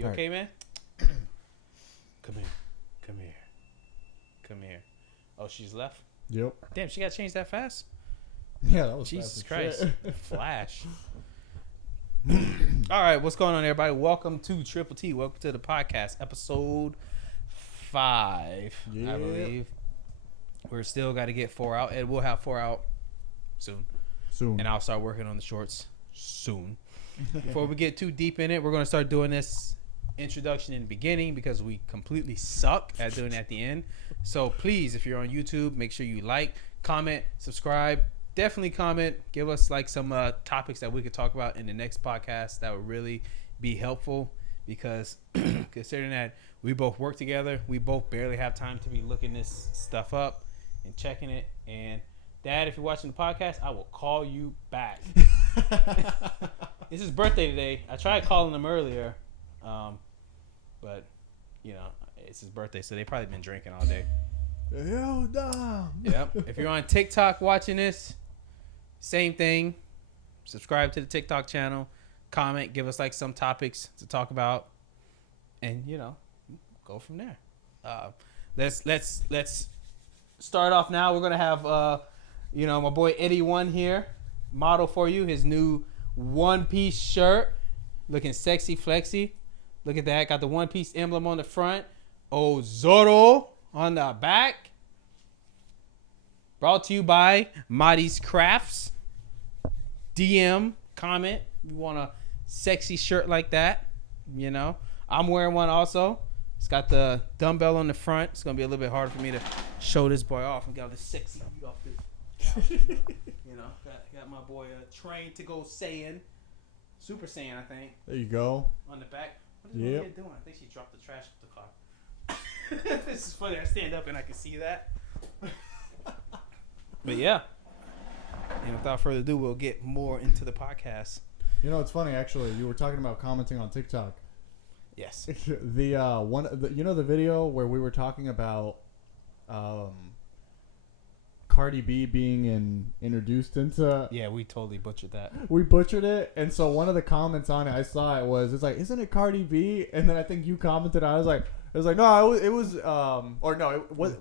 You okay, man? Come here. Come here. Come here. Oh, she's left? Yep. Damn, she got changed that fast? Yeah, that was Jesus fast as Christ. shit. Flash. All right, what's going on, everybody? Welcome to Triple T. Welcome to the podcast, episode 5, I believe. We're still got to get 4 out, and we'll have 4 out soon. And I'll start working on the shorts soon. Before we get too deep in it, we're going to start doing this introduction in the beginning because we completely suck at doing it at the end. So please, if you're on YouTube, make sure you like, comment, subscribe. Definitely comment. Give us like some topics that we could talk about in the next podcast. That would really be helpful because considering that we both work together, we both barely have time to be looking this stuff up and checking it. And Dad, if you're watching the podcast, I will call you back. It's his birthday today. I tried calling him earlier, but you know it's his birthday, so they probably been drinking all day. Hell no. Yep. If you're on TikTok watching this, same thing. Subscribe to the TikTok channel. Comment. Give us like some topics to talk about, and you know, go from there. Let's start off now. We're gonna have my boy Eddie One here model for you his new one-piece shirt, looking sexy flexy. Look at that. Got the one-piece emblem on the front. Oh, Zorro on the back. Brought to you by Marty's Crafts. DM, comment. You want a sexy shirt like that? You know, I'm wearing one also. It's got the dumbbell on the front. It's gonna be a little bit harder for me to show this boy off and got this sexy off this. You know, got my boy trained to go Saiyan, Super Saiyan, I think. There you go. On the back. What is Maria doing? I think she dropped the trash in the car. This is funny. I stand up and I can see that. But yeah. And without further ado, we'll get more into the podcast. You know, it's funny actually. You were talking about commenting on TikTok. Yes. The video where we were talking about Cardi B being introduced into. Yeah, we totally butchered that. We butchered it, and so one of the comments on it, I saw it was, it's like, isn't it Cardi B? And then I think you commented, I was like, no,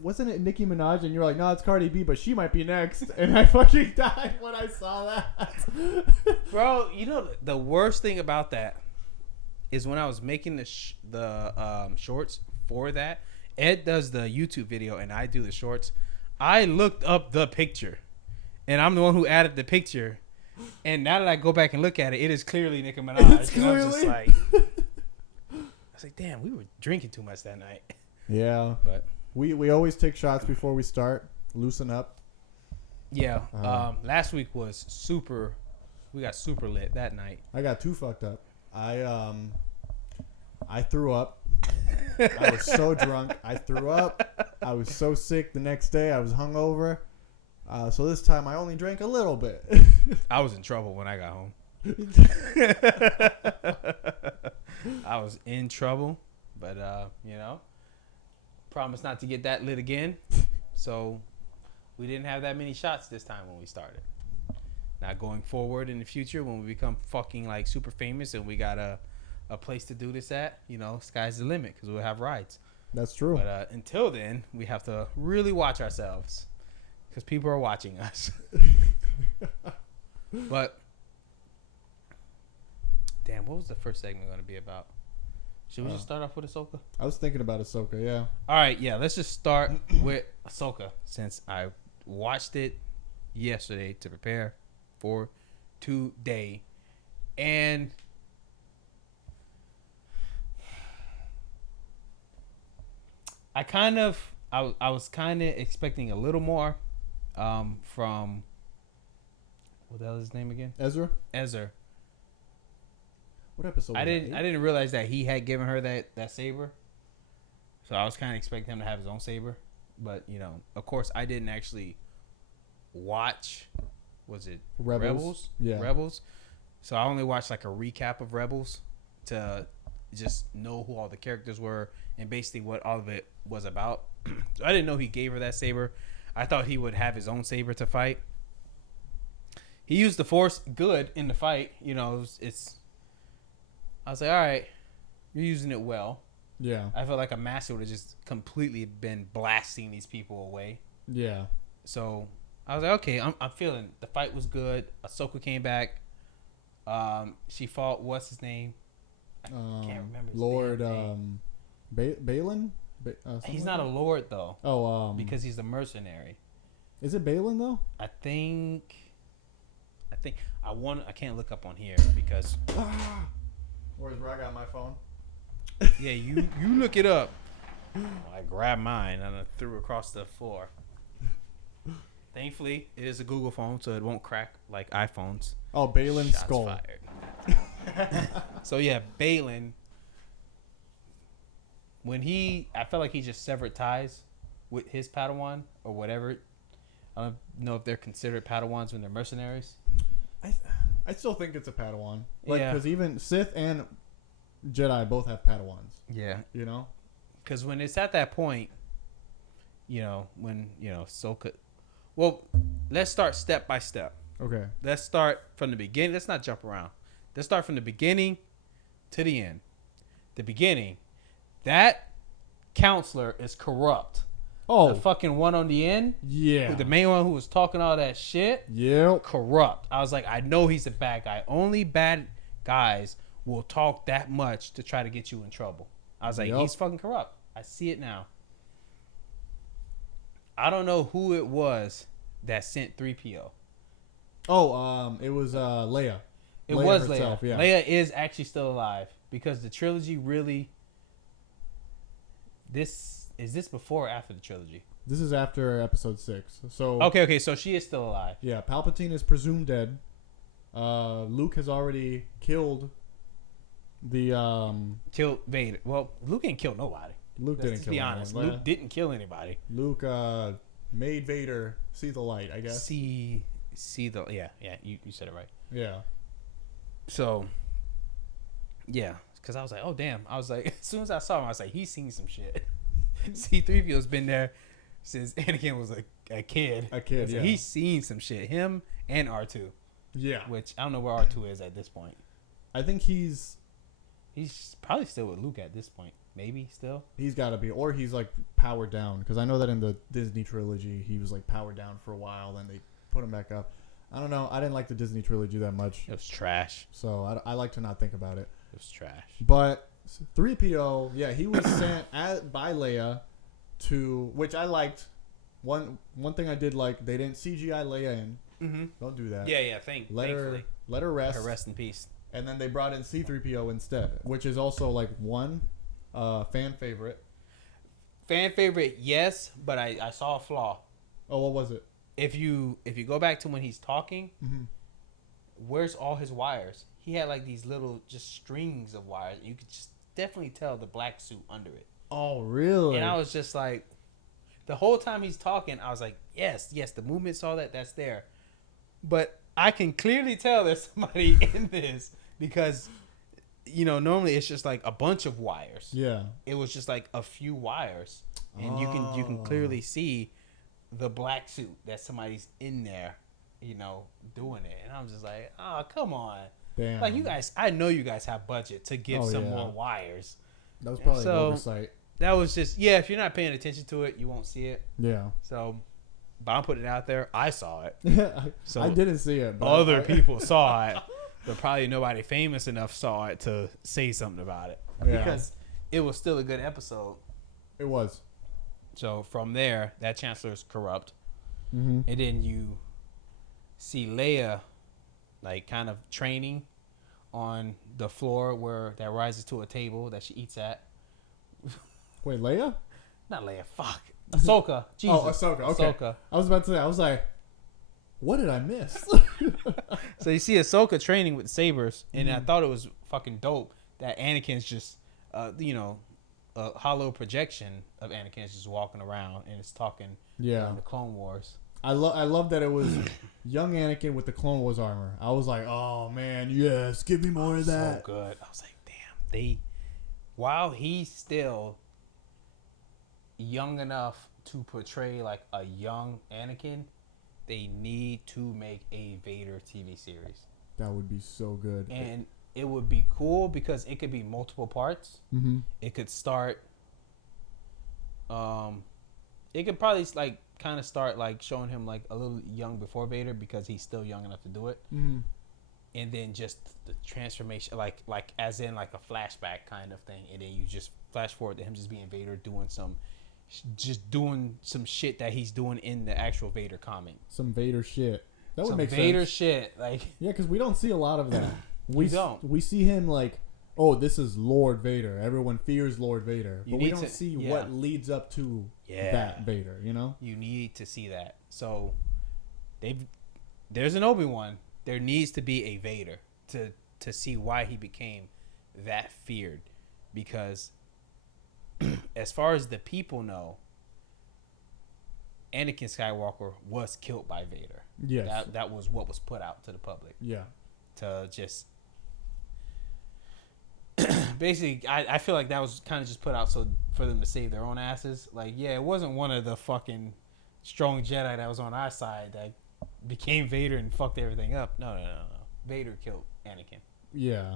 wasn't it Nicki Minaj? And you were like, no, it's Cardi B, but she might be next. And I fucking died when I saw that. Bro, you know the worst thing about that is when I was making the shorts for that. Ed does the YouTube video and I do the shorts. I looked up the picture, and I'm the one who added the picture. And now that I go back and look at it, it is clearly Nicki Minaj. It's and clearly. I was just like, damn, we were drinking too much that night. Yeah, but we always take shots before we start. Loosen up. Yeah. Last week was super. We got super lit that night. I got too fucked up. I threw up. I was so drunk. I threw up. I was so sick the next day. I was hungover. So this time I only drank a little bit. I was in trouble when I got home. I was in trouble, but promise not to get that lit again. So we didn't have that many shots this time when we started. Now going forward in the future, when we become fucking like super famous and we got a place to do this at, you know, sky's the limit because we'll have rides. That's true. But until then, we have to really watch ourselves because people are watching us. But damn, what was the first segment going to be about? Should we just start off with Ahsoka? I was thinking about Ahsoka, yeah. All right, yeah, let's just start with Ahsoka since I watched it yesterday to prepare for today. And I was kind of expecting a little more from what the hell is his name again? Ezra. What episode? I didn't realize that he had given her that saber, so I was kind of expecting him to have his own saber. But you know, of course, I didn't actually watch. Was it Rebels? Yeah, Rebels. So I only watched like a recap of Rebels to just know who all the characters were and basically what all of it was about. So I didn't know he gave her that saber. I thought he would have his own saber to fight. He used the Force good in the fight. You know, it's I was like, all right, You're using it well. Yeah. I feel like a master would have just completely been blasting these people away. Yeah. So I was like, okay, I'm feeling the fight was good. Ahsoka came back. She fought what's his name? I can't remember his Lord name. Balin. He's not a lord though. Oh, because he's a mercenary. Is it Balin though? I think I can't look up on here because. Where's where I got my phone? Yeah, you look it up. Well, I grabbed mine and I threw it across the floor. Thankfully, it is a Google phone, so it won't crack like iPhones. Oh, Balin's Shots skull. Fired. So yeah, Balin. I felt like he just severed ties with his Padawan or whatever. I don't know if they're considered Padawans when they're mercenaries. I still think it's a Padawan. Like, Yeah. because even Sith and Jedi both have Padawans. Yeah. You know? Because when it's at that point, when, Ahsoka... Well, let's start step by step. Okay. Let's start from the beginning. Let's not jump around. Let's start from the beginning to the end. The beginning. That counselor is corrupt. Oh. The fucking one on the end. Yeah. The main one who was talking all that shit. Yep. Corrupt. I was like, I know he's a bad guy. Only bad guys will talk that much to try to get you in trouble. I was like, he's fucking corrupt. I see it now. I don't know who it was that sent 3PO. Oh, it was Leia. It was herself, Leia. Yeah. Leia is actually still alive because the trilogy really. Is this before or after the trilogy? This is after Episode 6. So Okay, so she is still alive. yeah, Palpatine is presumed dead. Luke has already killed the Killed Vader. Well, Luke ain't killed nobody. Luke Let's didn't just kill be anyone. honest. Luke didn't kill anybody. Luke made Vader see the light, I guess. See the you said it right. Yeah. So yeah, because I was like, oh damn. I was like, as soon as I saw him, I was like, he's seen some shit. C-3PO's been there since Anakin was a kid. A kid, yeah. He's seen some shit. Him and R2. Yeah. Which I don't know where R2 is at this point. I think he's probably still with Luke at this point. Maybe still. He's got to be, or he's like powered down, because I know that in the Disney trilogy he was like powered down for a while, then they put him back up. I don't know. I didn't like the Disney trilogy that much. It was trash. So I like to not think about it. It was trash. But 3PO, yeah, he was sent by Leia to, which I liked. One thing I did like, they didn't CGI Leia in. Mm-hmm. Don't do that. Yeah. Let her rest. Her rest in peace. And then they brought in C-3PO instead, which is also like one fan favorite. Fan favorite, yes, but I saw a flaw. Oh, what was it? If you go back to when he's talking, where's all his wires? He had like these little just strings of wires. You could just definitely tell the black suit under it. Oh, really? And I was just like, the whole time he's talking, I was like, yes, the movement saw that's there. But I can clearly tell there's somebody in this because, normally it's just like a bunch of wires. Yeah. It was just like a few wires. And you can clearly see the black suit that somebody's in there, doing it. And I'm just like, oh, come on. Damn. Like, you guys, I know you guys have budget to give some more wires. That was probably an oversight. That was just, if you're not paying attention to it, you won't see it. Yeah. So, but I'm putting it out there. I saw it. So I didn't see it. But other people saw it, but probably nobody famous enough saw it to say something about it. Yeah. Because it was still a good episode. It was. So from there, that Chancellor's corrupt. Mm-hmm. And then you see Leia, like, kind of training on the floor where that rises to a table that she eats at. Wait, Leia? Not Leia. Fuck. Ahsoka. Jesus. Oh, Ahsoka. Okay. Ahsoka. I was about to say. I was like, what did I miss? So you see Ahsoka training with sabers, and I thought it was fucking dope that Anakin's just, a hollow projection of Anakin's just walking around and it's talking. Yeah. The Clone Wars. I love that it was young Anakin with the Clone Wars armor. I was like, oh man, yes, give me more of that. So good. I was like, damn. While he's still young enough to portray like a young Anakin, they need to make a Vader TV series. That would be so good. And it would be cool because it could be multiple parts. Mm-hmm. It could start. It could probably like kind of start like showing him like a little young before Vader because he's still young enough to do it, and then just the transformation, like as in like a flashback kind of thing, and then you just flash forward to him just being Vader doing some shit that he's doing in the actual Vader comic. Some Vader shit. That would some make Vader sense. shit, like Yeah, because we don't see a lot of that. We don't. We see him like, oh, this is Lord Vader. Everyone fears Lord Vader, but we don't see what leads up to that Vader. You know, you need to see that. So there's an Obi-Wan. There needs to be a Vader to see why he became that feared, because as far as the people know, Anakin Skywalker was killed by Vader. Yes. That was what was put out to the public. Yeah. To just basically, I feel like that was kind of just put out so for them to save their own asses. Like, yeah, it wasn't one of the fucking strong Jedi that was on our side that became Vader and fucked everything up. No. Vader killed Anakin. Yeah.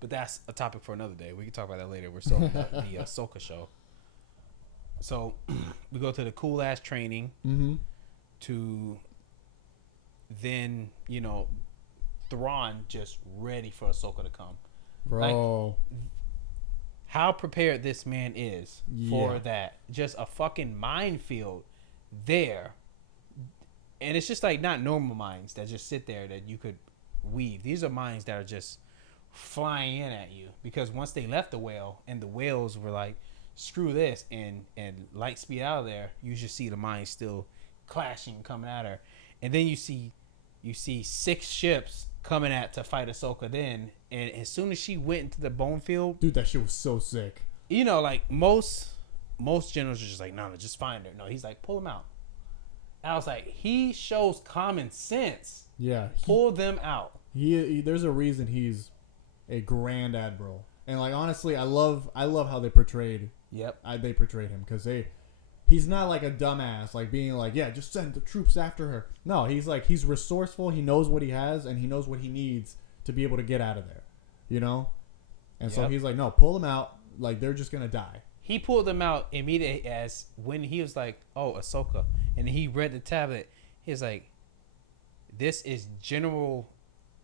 But that's a topic for another day. We can talk about that later. We're still on the Ahsoka show. So we go to the cool ass training to then, Thrawn just ready for Ahsoka to come. Bro. Like, how prepared this man is for that. Just a fucking minefield there. And it's just like not normal mines that just sit there that you could weave. These are mines that are just flying in at you, because once they left the whale and the whales were like, screw this, and light speed out of there, you just see the mines still clashing, coming at her. And then you see 6 ships coming at to fight Ahsoka then, and as soon as she went into the bone field, dude, that shit was so sick. Like most generals are just like, no, just find her. No, he's like, pull them out. And I was like, he shows common sense. Yeah, pull them out. He there's a reason he's a Grand Admiral, and like honestly, I love how they portrayed. They portrayed him, because he's not like a dumbass, like being like, yeah, just send the troops after her. No, he's resourceful. He knows what he has, and he knows what he needs to be able to get out of there, And so he's like, no, pull them out. Like, they're just gonna die. He pulled them out immediately as when he was like, oh, Ahsoka, and he read the tablet. He was like, this is General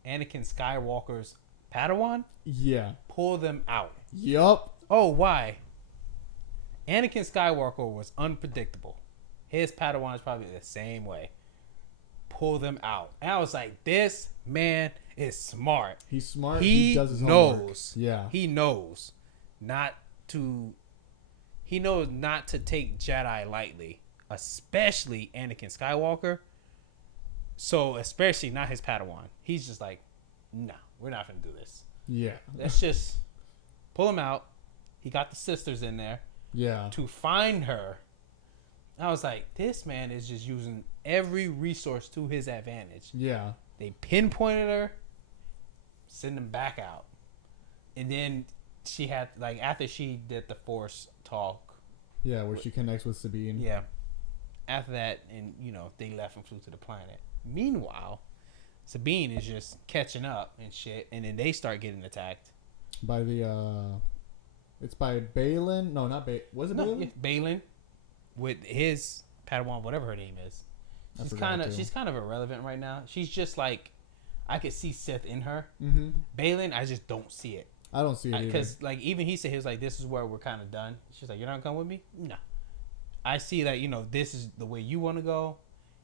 Anakin Skywalker's Padawan. Yeah. Pull them out. Yup. Oh, why? Anakin Skywalker was unpredictable. His Padawan is probably the same way. Pull them out. And I was like, this man is smart. He's smart. He does his knows. Homework. Yeah. He knows not to take Jedi lightly, especially Anakin Skywalker. So, especially not his Padawan. He's just like, no, we're not going to do this. Yeah. Let's just pull him out. He got the sisters in there. Yeah. To find her. I was like, this man is just using every resource to his advantage. Yeah. They pinpointed her, send them back out. And then she had, like, after she did the Force talk. Yeah, where she connects with Sabine. Yeah. After that, and, they left and flew to the planet. Meanwhile, Sabine is just catching up and shit, and then they start getting attacked. By it's by Balin. No, not Balin. Was it Balin? Yeah, Balin, with his Padawan, whatever her name is. She's kind of irrelevant right now. She's just like, I could see Sith in her. Mm-hmm. Balin, I just don't see it. I don't see it either. Because like even he said, he was like, this is where we're kind of done. She's like, you're not gonna come with me? No. I see that this is the way you want to go.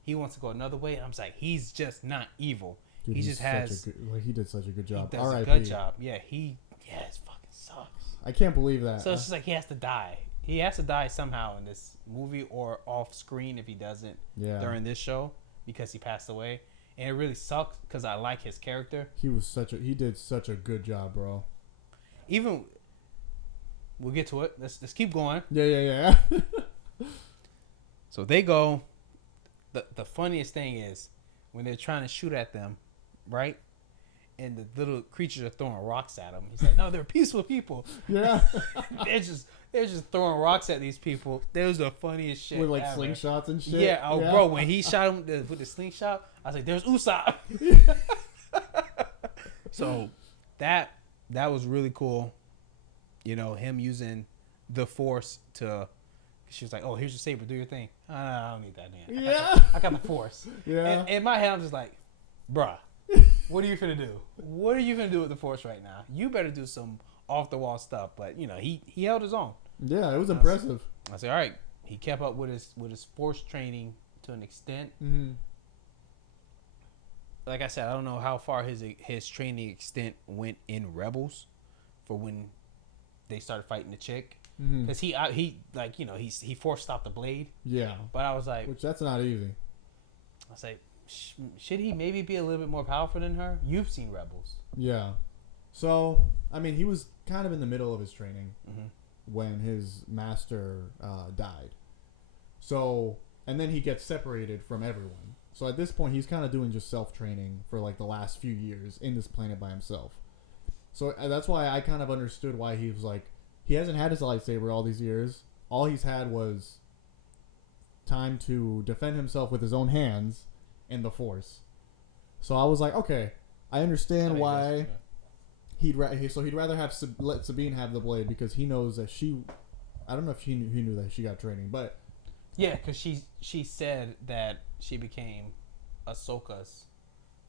He wants to go another way. I'm like, he's just not evil. Dude, he just has. He did such a good job. He does a good job. Yeah, it fucking sucks. I can't believe that. So it's just like he has to die. He has to die somehow in this movie or off screen if he doesn't during this show, because he passed away. And it really sucks because I like his character. He did such a good job, bro. Even we'll get to it. Let's keep going. Yeah. So they go. The funniest thing is when they're trying to shoot at them, right? And the little creatures are throwing rocks at them. He's like, "No, they're peaceful people." Yeah. they're just throwing rocks at these people. That was the funniest shit. With like ever. slingshots and shit. Yeah, bro. When he shot him with the slingshot, I was like, "There's Usopp." So that was really cool. You know, him using the Force to. She was like, "Oh, here's your saber. Do your thing." I don't need that, man. I got the Force. Yeah. And in my head, I'm just like, "Bruh, what are you finna do? What are you finna do with the Force right now? You better do some off the wall stuff." But you know, he held his own. Yeah, it was impressive. I said, "All right." He kept up with his Force training to an extent. Mm-hmm. Like I said, I don't know how far his training extent went in Rebels, for when they started fighting the chick. Because he like, you know, he Force stopped the blade. Yeah. But I was like, which that's not easy. I was like, should he maybe be a little bit more powerful than her? You've seen Rebels. Yeah. So I mean, he was kind of in the middle of his training when his master died. So and then he gets separated from everyone. So at this point, he's kind of doing just self-training for like the last few years in this planet by himself. So that's why I kind of understood why he was like, he hasn't had his lightsaber all these years. All he's had was time to defend himself with his own hands and the Force. So I was like, okay, I understand why he'd rather have let Sabine have the blade, because he knows that she. I don't know if he knew that she got training, but yeah, because she said that she became Ahsoka's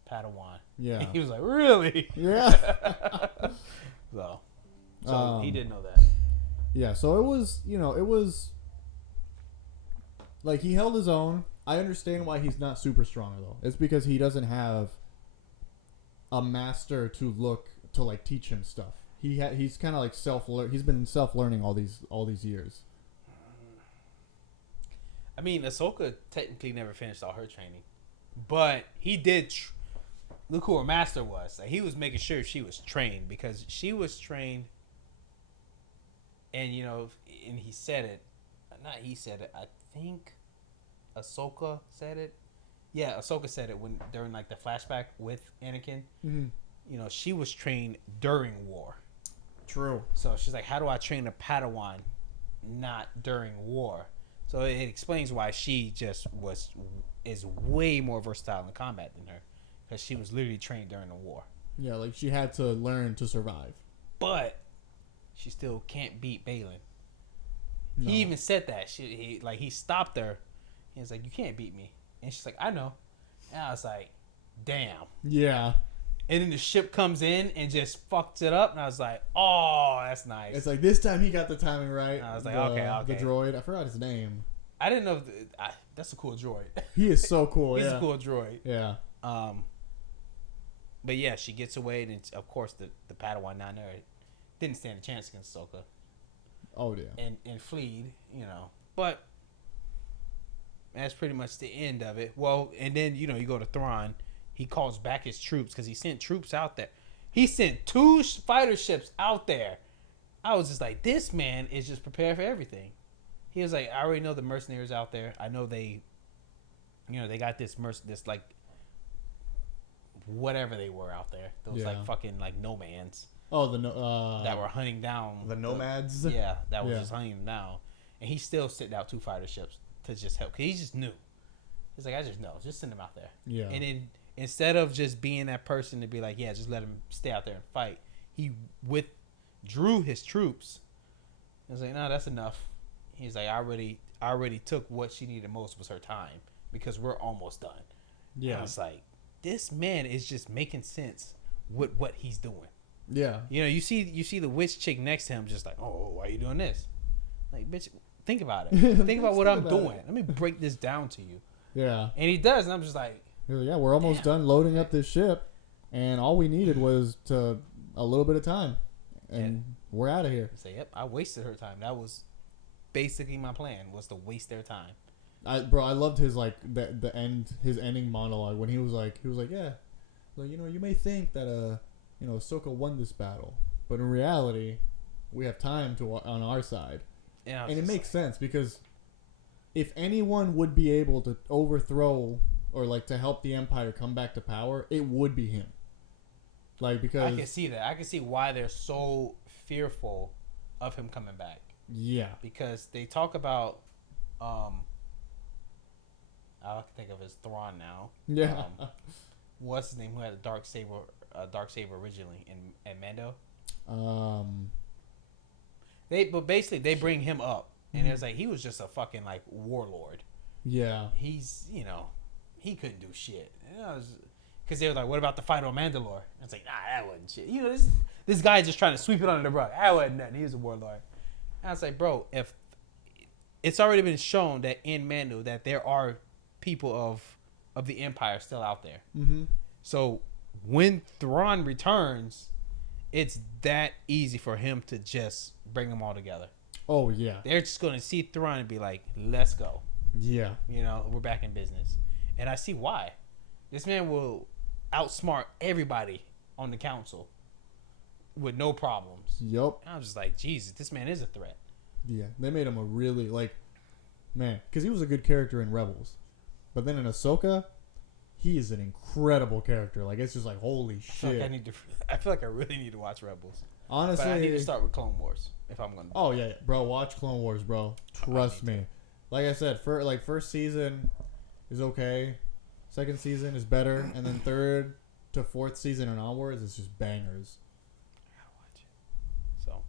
Padawan. Yeah, he was like, really? Yeah. So he didn't know that. Yeah, so it was like he held his own. I understand why he's not super strong though. It's because he doesn't have a master to like teach him stuff. He's kind of like he's been self-learning all these years. I mean, Ahsoka technically never finished all her training, but he did. Look who her master was. Like, he was making sure she was trained, because she was trained. And, you know, and he said it. Not he said it. I think Ahsoka said it. Yeah, Ahsoka said it during like the flashback with Anakin. Mm-hmm. You know, she was trained during war. True. So she's like, how do I train a Padawan not during war? So it explains why she just is way more versatile in combat than her, because she was literally trained during the war. Yeah, like she had to learn to survive. But she still can't beat Balin. No. He even said that. He stopped her. He was like, "You can't beat me," and she's like, "I know." And I was like, "Damn." Yeah. And then the ship comes in and just fucks it up, and I was like, "Oh, that's nice." It's like this time he got the timing right. And I was like, okay. The droid, I forgot his name. I didn't know. That's a cool droid. He is so cool. He's a cool droid. Yeah. But yeah, she gets away, and of course the Padawan down there didn't stand a chance against Ahsoka. Oh yeah. And fleed, you know. But that's pretty much the end of it. Well, and then, you know, you go to Thrawn. He calls back his troops because he sent troops out there. He sent 2 fighter ships out there. I was just like, this man is just prepared for everything. He was like, I already know the mercenaries out there. I know they got this like whatever they were out there. Those like fucking like nomads. Oh, that were hunting down the nomads. That was just hunting them down, and he still sent out 2 fighter ships to just help. Cause he just knew. He's like, I just know. Just send them out there. Yeah. And then instead of just being that person to be like, yeah, just let him stay out there and fight, he withdrew his troops. I was like, no, that's enough. He's like, I already took what she needed most, was her time, because we're almost done. Yeah. And I was like, this man is just making sense with what he's doing. Yeah. You know, you see the witch chick next to him, just like, oh, why are you doing this? Like, bitch, think about it. Think about what I'm doing. Let me break this down to you. Yeah. And he does, and I'm just like, yeah, we're almost done loading up this ship, and all we needed was a little bit of time, and we're out of here. I say, yep, I wasted her time. That was basically my plan, was to waste their time. I loved his like his ending monologue when he was like, yeah, well, you know, you may think that Ahsoka won this battle, but in reality, we have time on our side, and it makes sense, because if anyone would be able to overthrow or like to help the Empire come back to power, it would be him. Like, because I can see that. I can see why they're so fearful of him coming back. Yeah, because they talk about I can think of his Thrawn now. Yeah. What's his name? Who had a dark saber Darksaber originally in Mando? Um. But basically they bring him up, and it's like he was just a fucking like warlord. Yeah. He's he couldn't do shit. Because they were like, what about the fight on Mandalore? And it's like, nah, that wasn't shit. This guy just trying to sweep it under the rug. That wasn't nothing. He was a warlord. And I was like, bro, if it's already been shown that in Mando that there are people of the Empire still out there. Mm-hmm. So when Thrawn returns, it's that easy for him to just bring them all together. Oh yeah. They're just going to see Thrawn and be like, let's go. Yeah. We're back in business. And I see why. This man will outsmart everybody on the council with no problems. Yup. I was just like, Jesus, this man is a threat. Yeah. They made him a really, because he was a good character in Rebels. But then in Ahsoka, he is an incredible character. Like, it's just like, holy shit. I feel like I really need to watch Rebels. Honestly. But I need to start with Clone Wars if I'm going to. Oh, yeah. Bro, watch Clone Wars, bro. Trust me. Like I said, first season is okay. Second season is better. And then third to fourth season and onwards, it's just bangers. I gotta watch it. So,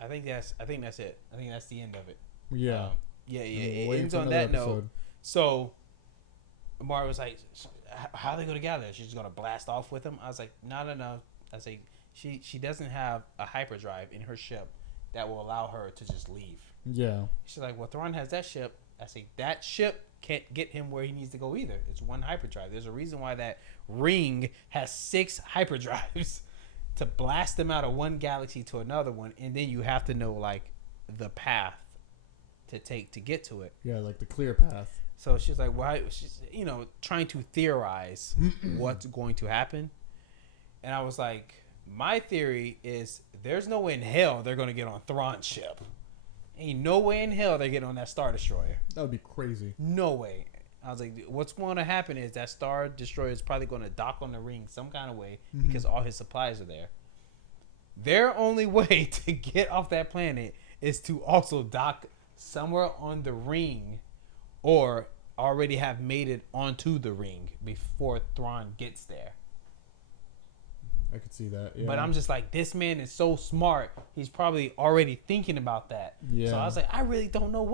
I think that's it. I think that's the end of it. Yeah. It ends on that note. So, Amara was like, how are they going to gather? She's going to blast off with him? I was like, no. I was like, she doesn't have a hyperdrive in her ship that will allow her to just leave. Yeah. She's like, well, Thrawn has that ship. I say, that ship can't get him where he needs to go either. It's one hyperdrive. There's a reason why that ring has 6 hyperdrives to blast them out of one galaxy to another one. And then you have to know, like, the path to take to get to it. Yeah, like the clear path. So she's like, why? She's, trying to theorize what's going to happen. And I was like, my theory is there's no way in hell they're going to get on Thrawn's ship. Ain't no way in hell they get on that Star Destroyer. That would be crazy. No way. I was like, what's going to happen is that Star Destroyer is probably going to dock on the ring some kind of way because all his supplies are there. Their only way to get off that planet is to also dock somewhere on the ring or already have made it onto the ring before Thrawn gets there. I could see that, yeah. But I'm just like, this man is so smart. He's probably already thinking about that. Yeah. So I was like, I really don't know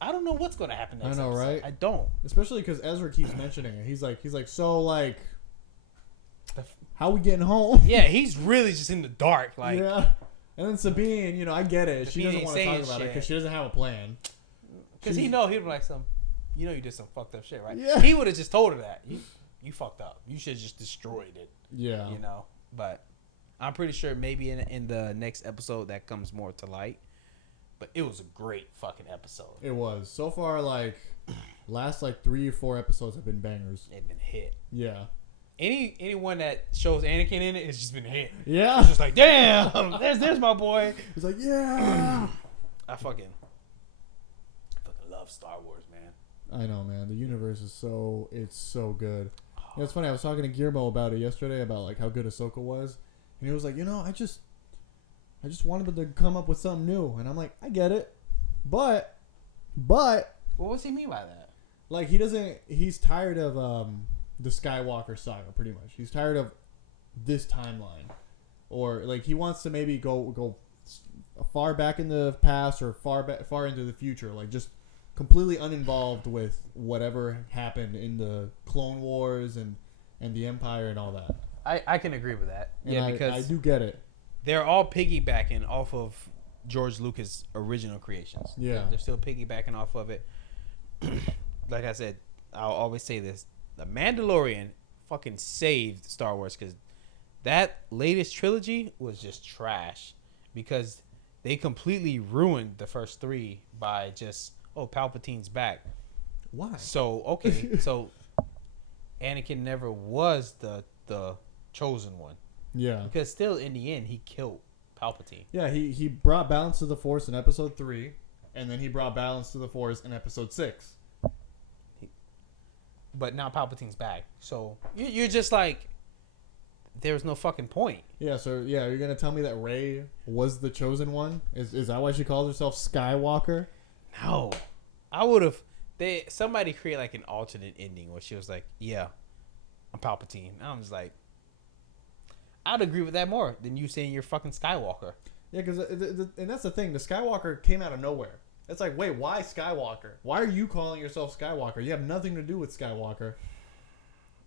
I don't know what's going to happen next episode. Right? I don't. Especially because Ezra keeps mentioning it. He's like, so how we getting home? Yeah, he's really just in the dark. Like, yeah. And then Sabine, I get it. She doesn't want to talk about it because she doesn't have a plan. Because he'd be like you did some fucked up shit, right? Yeah. He would have just told her that. You fucked up. You should have just destroyed it. Yeah. But I'm pretty sure maybe in the next episode that comes more to light. But it was a great fucking episode. It was. So far, last 3 or 4 episodes have been bangers. They've been hit. Yeah. Anyone that shows Anakin in it has just been hit. Yeah. It's just like, damn, there's my boy. He's like, yeah. I fucking love Star Wars, man. I know, man. The universe is it's so good. It's funny. I was talking to Guillermo about it yesterday about how good Ahsoka was, and he was like, I just wanted them to come up with something new, and I'm like, I get it, but what does he mean by that? He's tired of the Skywalker saga, pretty much. He's tired of this timeline, or he wants to maybe go far back in the past or far into the future, just completely uninvolved with whatever happened in the Clone Wars and the Empire and all that. I can agree with that. And yeah, because I do get it. They're all piggybacking off of George Lucas' original creations. Yeah. They're still piggybacking off of it. Like I said, I'll always say this. The Mandalorian fucking saved Star Wars because that latest trilogy was just trash because they completely ruined the first 3 by just, Palpatine's back. Why? So, okay. So, Anakin never was the chosen one. Yeah. Because still, in the end, he killed Palpatine. Yeah, he brought balance to the Force in Episode 3, and then he brought balance to the Force in Episode 6. But now Palpatine's back. So, you're just like, there's no fucking point. Yeah, so, you're going to tell me that Rey was the chosen one? Is that why she calls herself Skywalker? No. I would have... Somebody create an alternate ending where she was like, yeah, I'm Palpatine. And I'm just like, I'd agree with that more than you saying you're fucking Skywalker. Yeah, because and that's the thing. The Skywalker came out of nowhere. It's like, wait, why Skywalker? Why are you calling yourself Skywalker? You have nothing to do with Skywalker.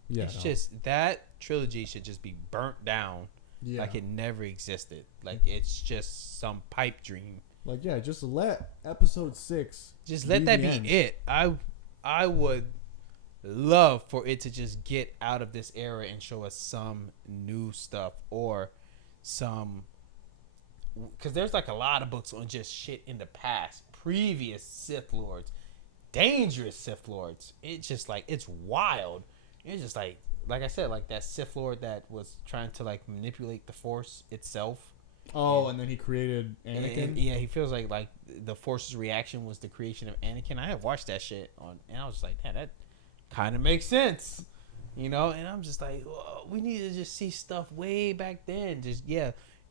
Yeah, it's just that trilogy should just be burnt down, like it never existed. Like it's just some pipe dream. Like just let Episode 6. Just let that be it. I would love for it to just get out of this era and show us some new stuff or some. Because there's like a lot of books on just shit in the past, previous Sith Lords, dangerous Sith Lords. It's just like, it's wild. It's just like I said, like that Sith Lord that was trying to like manipulate the Force itself. Oh, and then he created Anakin. And he feels like the Force's reaction was the creation of Anakin. I have watched that shit and I was just like, man, that kind of makes sense, And I'm just like, oh, we need to just see stuff way back then. Just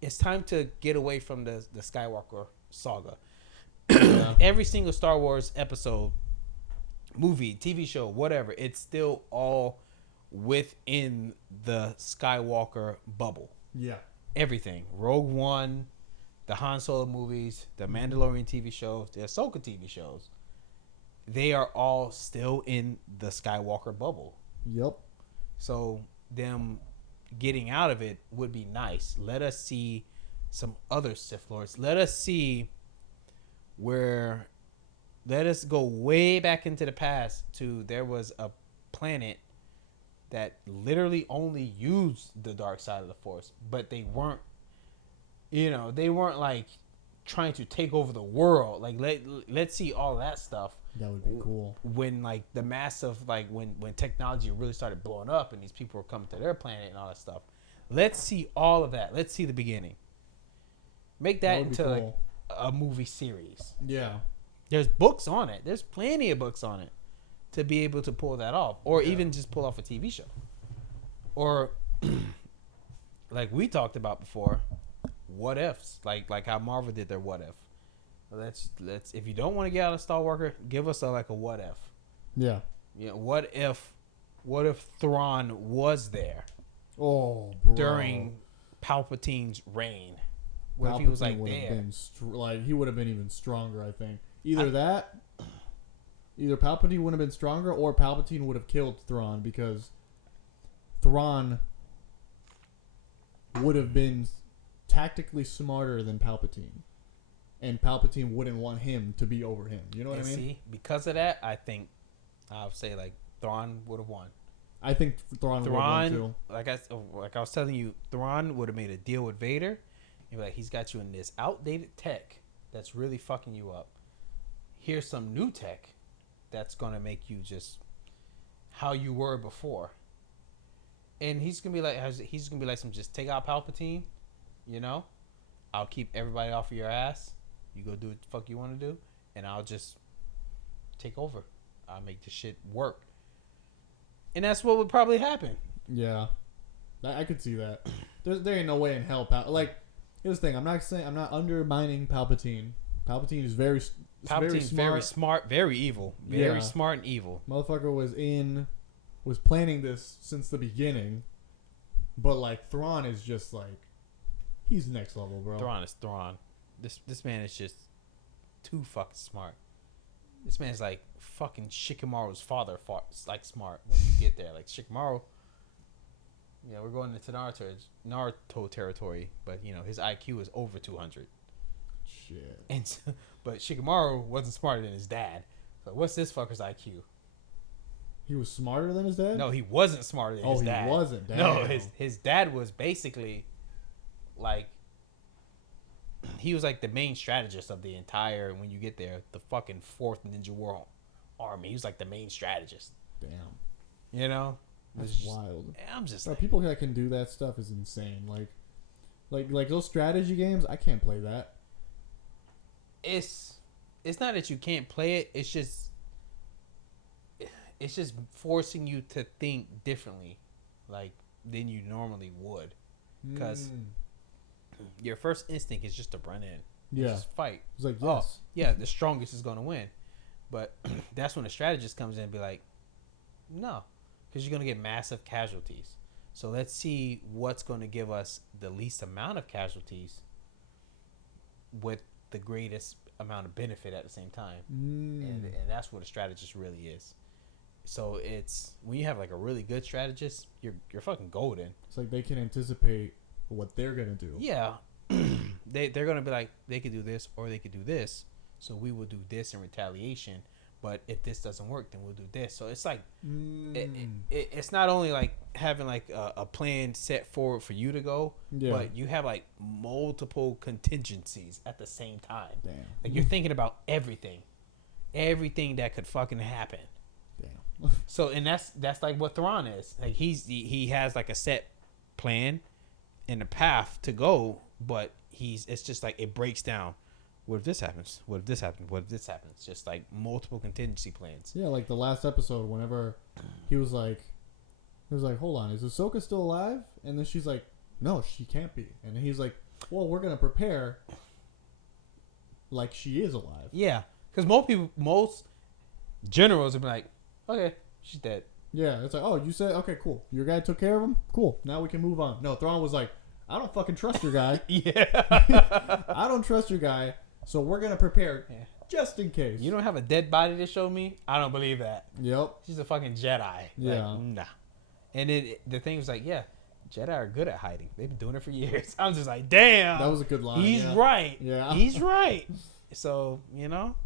it's time to get away from the Skywalker saga. Yeah. Every single Star Wars episode, movie, TV show, whatever, it's still all within the Skywalker bubble. Yeah. Everything. Rogue One, the Han Solo movies, the Mandalorian TV shows, the Ahsoka TV shows. They are all still in the Skywalker bubble. Yep. So them getting out of it would be nice. Let us see some other Sith Lords. Let us go way back into the past to there was a planet that literally only used the dark side of the Force, but they weren't like trying to take over the world. Like let's see all that stuff. That would be cool. When like the massive, like when technology really started blowing up and these people were coming to their planet and all that stuff. Let's see all of that. Let's see the beginning. Make that into cool. Like a movie series. Yeah. There's books on it. There's plenty of books on it to be able to pull that off, or even just pull off a TV show, or like we talked about before, what ifs, like how Marvel did their what if. Let's if you don't want to get out of Star Wars, give us a what if. Yeah. Yeah. What if Thrawn was there? Oh, bro. During Palpatine's reign. What if he was like there? He would have been even stronger, I think. Either Palpatine would have been stronger, or Palpatine would have killed Thrawn, because Thrawn would have been tactically smarter than Palpatine, and Palpatine wouldn't want him to be over him. You know what I mean? See, because of that, I think I'll say Thrawn would have won. I think Thrawn would have won too. Like I was telling you, Thrawn would have made a deal with Vader. He'd be like, he's got you in this outdated tech that's really fucking you up. Here's some new tech that's going to make you just how you were before. And he's going to be like some, just take out Palpatine, I'll keep everybody off of your ass. You go do what the fuck you want to do, and I'll just take over. I'll make the shit work. And that's what would probably happen. Yeah. I could see that. There ain't no way in hell. Here's the thing. I'm not undermining Palpatine. Palpatine is very smart, very evil. Very smart and evil. Motherfucker was planning this since the beginning. But Thrawn is just he's next level, bro. Thrawn is Thrawn. This man is just too fucking smart. This man's like fucking Shikamaru's father, smart when you get there. Like Shikamaru, we're going into Naruto territory, but his IQ is over 200. Shit. But Shikamaru wasn't smarter than his dad. So what's this fucker's IQ? He was smarter than his dad? No, he wasn't smarter than his dad. Oh, he wasn't. Damn. No, his dad was basically he was the main strategist of the entire, when you get there, the fucking 4th Ninja War Army. He was the main strategist. Damn. That's wild. I'm just people that can do that stuff is insane. Like those strategy games, I can't play that. It's not that you can't play it. It's just forcing you to think differently, than you normally would, because your first instinct is just to run in, just fight. It's yes, the strongest is gonna win, but that's when the strategist comes in and be like, no, because you're gonna get massive casualties. So let's see what's going to give us the least amount of casualties with the greatest amount of benefit at the same time. And that's what a strategist really is. So it's when you have like a really good strategist, you're fucking golden. It's like they can anticipate what they're gonna do. Yeah, they're gonna be like, they could do this or they could do this. So we will do this in retaliation. But if this doesn't work, then we'll do this. So it's like it's not only like having like a plan set forward for you to go, but you have like multiple contingencies at the same time. Damn. Like you're thinking about everything that could fucking happen. Damn. So and that's like what Thrawn is. Like he has like a set plan and a path to go, but it's just like it breaks down. What if this happens? What if this happens? What if this happens? Just like multiple contingency plans. Yeah, like the last episode, whenever he was like, hold on, is Ahsoka still alive? And then she's like, no, she can't be. And then he's like, well, we're gonna prepare like she is alive. Yeah, because most generals would be like, okay, she's dead. Yeah, it's like, oh, you said, okay, cool. Your guy took care of him? Cool. Now we can move on. No, Thrawn was like, I don't fucking trust your guy. Yeah. I don't trust your guy. So we're going to prepare just in case. You don't have a dead body to show me? I don't believe that. Yep. She's a fucking Jedi. Yeah. Like, nah. And then the thing was like, yeah, Jedi are good at hiding. They've been doing it for years. I'm just like, damn. That was a good line. He's right. Yeah. He's right. So, you know,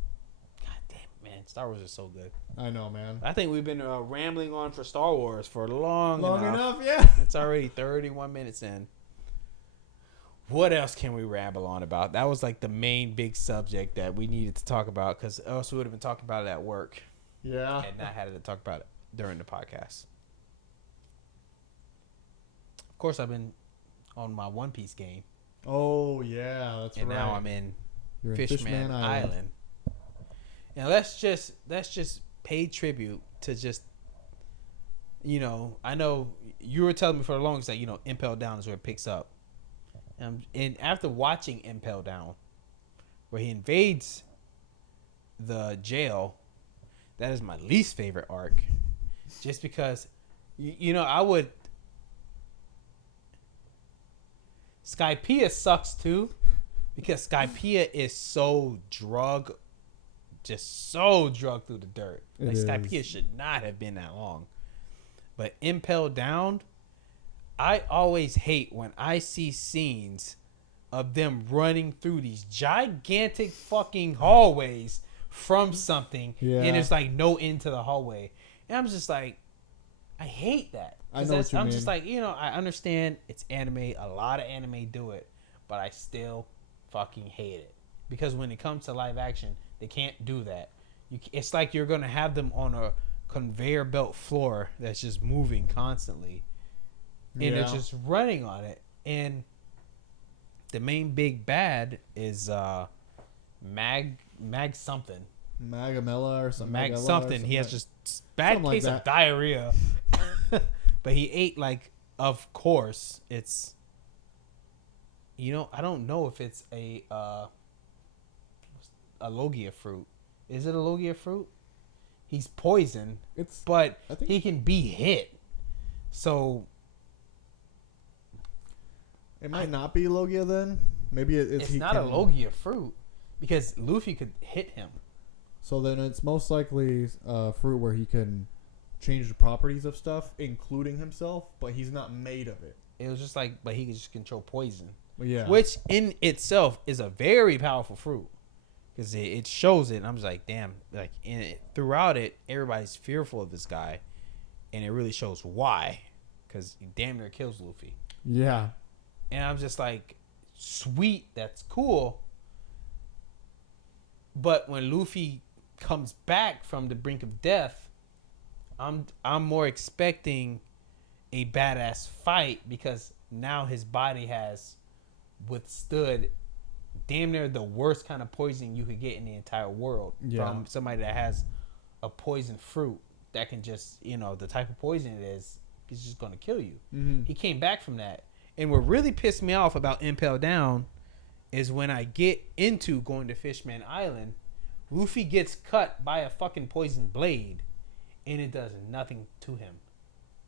God damn, man. Star Wars is so good. I know, man. I think we've been rambling on for Star Wars for long enough. Yeah. It's already 31 minutes in. What else can we ramble on about? That was like the main big subject that we needed to talk about because else we would have been talking about it at work. Yeah. And not had to talk about it during the podcast. Of course, I've been on my One Piece game. Oh, yeah. That's and right. now I'm in You're Fishman Island. Now, let's just pay tribute to just, you know, I know you were telling me for the longest that, you know, Impel Down is where it picks up. And after watching Impel Down, where he invades the jail, that is my least favorite arc. Just because, you know, Skypiea sucks too, because Skypiea is so drugged through the dirt. Like Skypiea should not have been that long. But Impel Down, I always hate when I see scenes of them running through these gigantic fucking hallways from something, and there's like no end to the hallway. And I'm just like, I hate that. I know what you mean. I'm just like, you know, I understand it's anime. A lot of anime do it, but I still fucking hate it. Because when it comes to live action, they can't do that. It's like you're going to have them on a conveyor belt floor that's just moving constantly. And they're just running on it. And the main big bad is Mag something. Magamella or something. Mag something. He has just bad case of diarrhea. But he ate, like, of course, it's, you know, I don't know if it's a logia fruit. Is it a logia fruit? He's poisoned, but he can be hit. So it might not be logia then. Maybe it's not a logia fruit because Luffy could hit him. So then it's most likely a fruit where he can change the properties of stuff, including himself, but he's not made of it. It was just like, but he could just control poison. Yeah. Which in itself is a very powerful fruit. Because it shows it, and I'm just like, damn. Like throughout it, everybody's fearful of this guy, and it really shows why. Because he damn near kills Luffy. Yeah. And I'm just like, sweet, that's cool. But when Luffy comes back from the brink of death, I'm more expecting a badass fight because now his body has withstood damn near the worst kind of poison you could get in the entire world from somebody that has a poison fruit that can just, you know, the type of poison it is just going to kill you. Mm-hmm. He came back from that. And what really pissed me off about Impel Down is when I get into going to Fishman Island, Luffy gets cut by a fucking poison blade and it does nothing to him.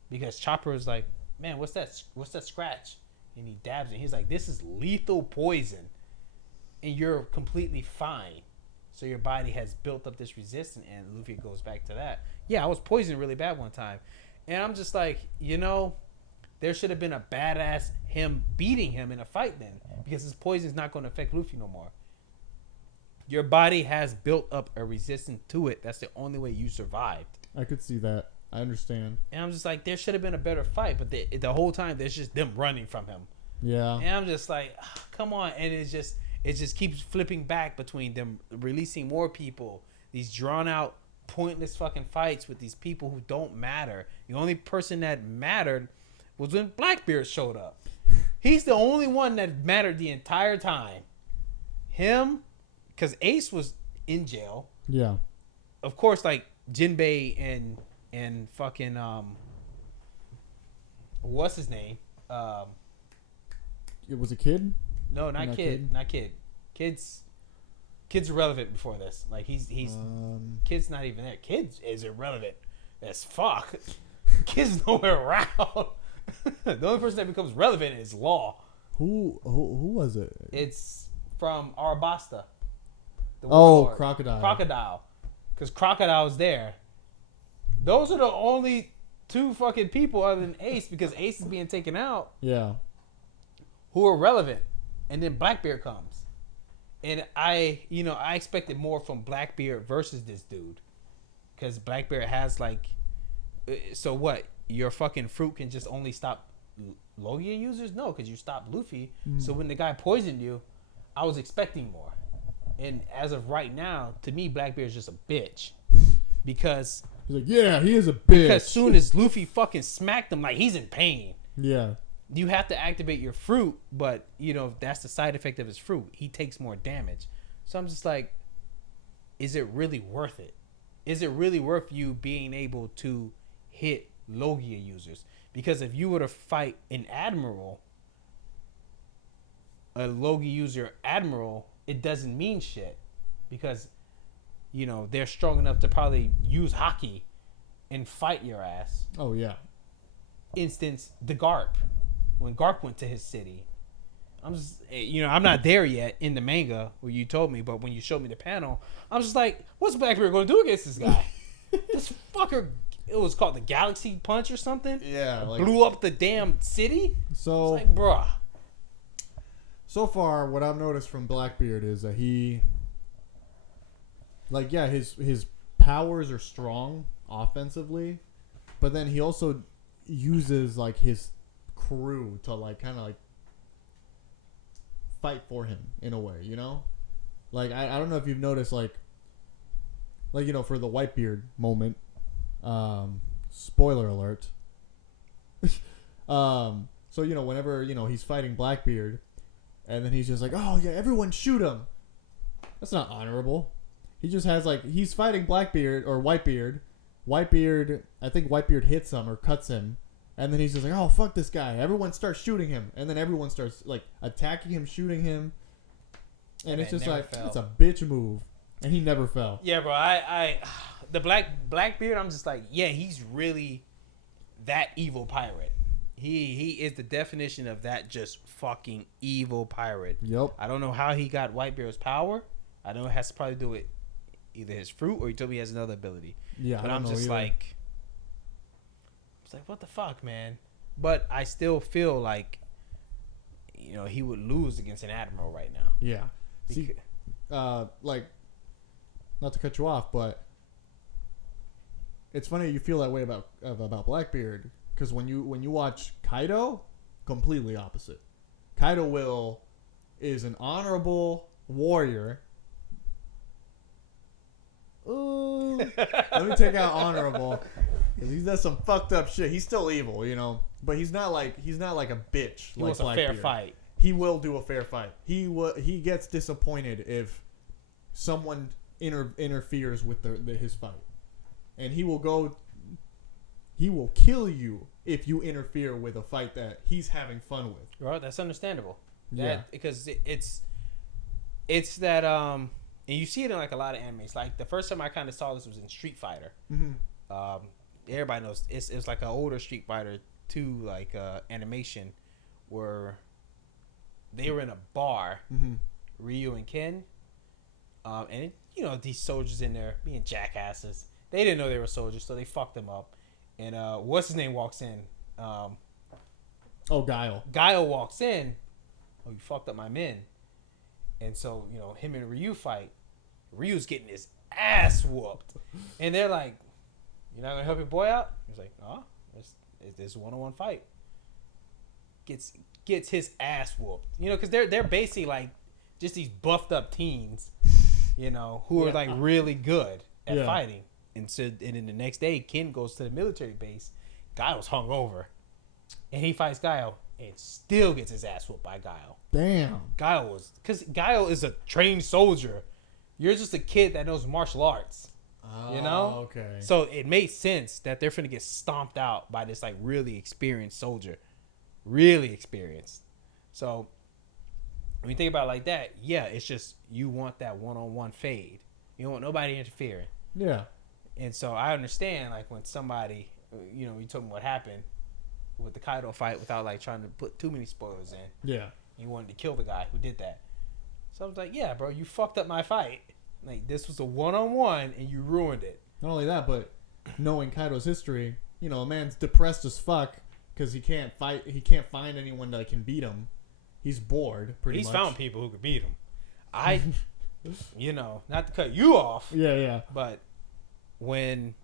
Because Chopper is like, man, what's that scratch? And he dabs it. He's like, this is lethal poison, and you're completely fine. So your body has built up this resistance, and Luffy goes back to that. Yeah, I was poisoned really bad one time, and I'm just like, there should have been a badass him beating him in a fight then, because his poison is not going to affect Luffy no more. Your body has built up a resistance to it. That's the only way you survived. I could see that. I understand. And I'm just like, there should have been a better fight, but the whole time there's just them running from him. Yeah. And I'm just like, come on. And it just keeps flipping back between them releasing more people, these drawn out, pointless fucking fights with these people who don't matter. The only person that mattered was when Blackbeard showed up. He's the only one that mattered the entire time. Him, because Ace was in jail. Yeah. Of course, like Jinbei and fucking what's his name? It was a kid? No, not kid. Kid's irrelevant before this. Like he's kid's not even there. Kids is irrelevant as fuck. Kid's nowhere around. The only person that becomes relevant is Law. Who was it? It's from Arabasta. Crocodile. Because Crocodile's there. Those are the only two fucking people other than Ace, because Ace is being taken out. Yeah. Who are relevant. And then Blackbeard comes. And I expected more from Blackbeard versus this dude. Because Blackbeard has like... So what? Your fucking fruit can just only stop Logia users? No, because you stopped Luffy. So when the guy poisoned you, I was expecting more. And as of right now, to me, Blackbeard is just a bitch. Because... He's like, yeah, he is a bitch. Because as soon as Luffy fucking smacked him, like, he's in pain. Yeah. You have to activate your fruit, but, that's the side effect of his fruit. He takes more damage. So I'm just like, is it really worth it? Is it really worth you being able to hit Logia users? Because if you were to fight an Admiral, a Logia user Admiral, it doesn't mean shit. Because... they're strong enough to probably use Haki and fight your ass. Oh, yeah. Instance, the Garp. When Garp went to his city. I'm just, I'm not there yet in the manga where you told me, but when you showed me the panel, I'm just like, what's Blackbeard going to do against this guy? This fucker, it was called the Galaxy Punch or something? Yeah. Blew up the damn city? So, it's like, bruh. So far, what I've noticed from Blackbeard is that he... Like, yeah, his powers are strong offensively, but then he also uses, like, his crew to, like, kind of, like, fight for him in a way, Like, I don't know if you've noticed, like, for the Whitebeard moment, spoiler alert. So, whenever, he's fighting Blackbeard, and then he's just like, oh, yeah, everyone shoot him. That's not honorable. He just has, like, he's fighting Blackbeard or Whitebeard. Whitebeard, I think Whitebeard hits him or cuts him. And then he's just like, oh, fuck this guy. Everyone starts shooting him. And then everyone starts, like, attacking him, shooting him. And it's just like, it's a bitch move. And he never fell. Yeah, bro. The Blackbeard, I'm just like, yeah, he's really that evil pirate. He is the definition of that just fucking evil pirate. Yep. I don't know how he got Whitebeard's power. I know it has to probably do with either his fruit or he told me he has another ability. Yeah, but I'm just like, it's like, what the fuck, man? But I still feel like, he would lose against an Admiral right now. Yeah. See, like, not to cut you off, but it's funny you feel that way about Blackbeard, because when you watch Kaido, completely opposite. Kaido is an honorable warrior. Ooh, let me take out honorable, because he does some fucked up shit. He's still evil, but he's not like a bitch. He wants a fair fight. He will do a fair fight. He gets disappointed if someone interferes with his fight, and he will kill you if you interfere with a fight that he's having fun with. Right, that's understandable. Yeah, because it's that and you see it in like a lot of animes. Like the first time I kind of saw this was in Street Fighter. Mm-hmm. Everybody knows it's like an older Street Fighter two like animation where they were in a bar, Ryu and Ken, and these soldiers in there being jackasses. They didn't know they were soldiers, so they fucked them up. And what's his name walks in? Guile. Guile walks in. Oh, you fucked up my men. And so him and Ryu fight. Ryu's getting his ass whooped, and they're like, "You're not gonna help your boy out?" He's like, "Oh, it's a one-on-one fight." Gets his ass whooped, because they're basically like just these buffed up teens, who are like really good at fighting. And then the next day, Ken goes to the military base. Guile's hungover, and he fights Guile and still gets his ass whooped by Guile. Damn. Because Guile is a trained soldier. You're just a kid that knows martial arts. Oh, okay. So it made sense that they're finna get stomped out by this like really experienced soldier. Really experienced. So when you think about it like that, yeah, it's just you want that one-on-one fade. You don't want nobody interfering. Yeah. And so I understand like when somebody, you told me what happened with the Kaido fight without like trying to put too many spoilers in. Yeah. You wanted to kill the guy who did that. So I was like, yeah, bro, you fucked up my fight. Like, this was a one-on-one, and you ruined it. Not only that, but knowing Kaido's history, a man's depressed as fuck because he can't fight. He can't find anyone that can beat him. He's bored, pretty much. He's found people who could beat him. Not to cut you off. Yeah. But when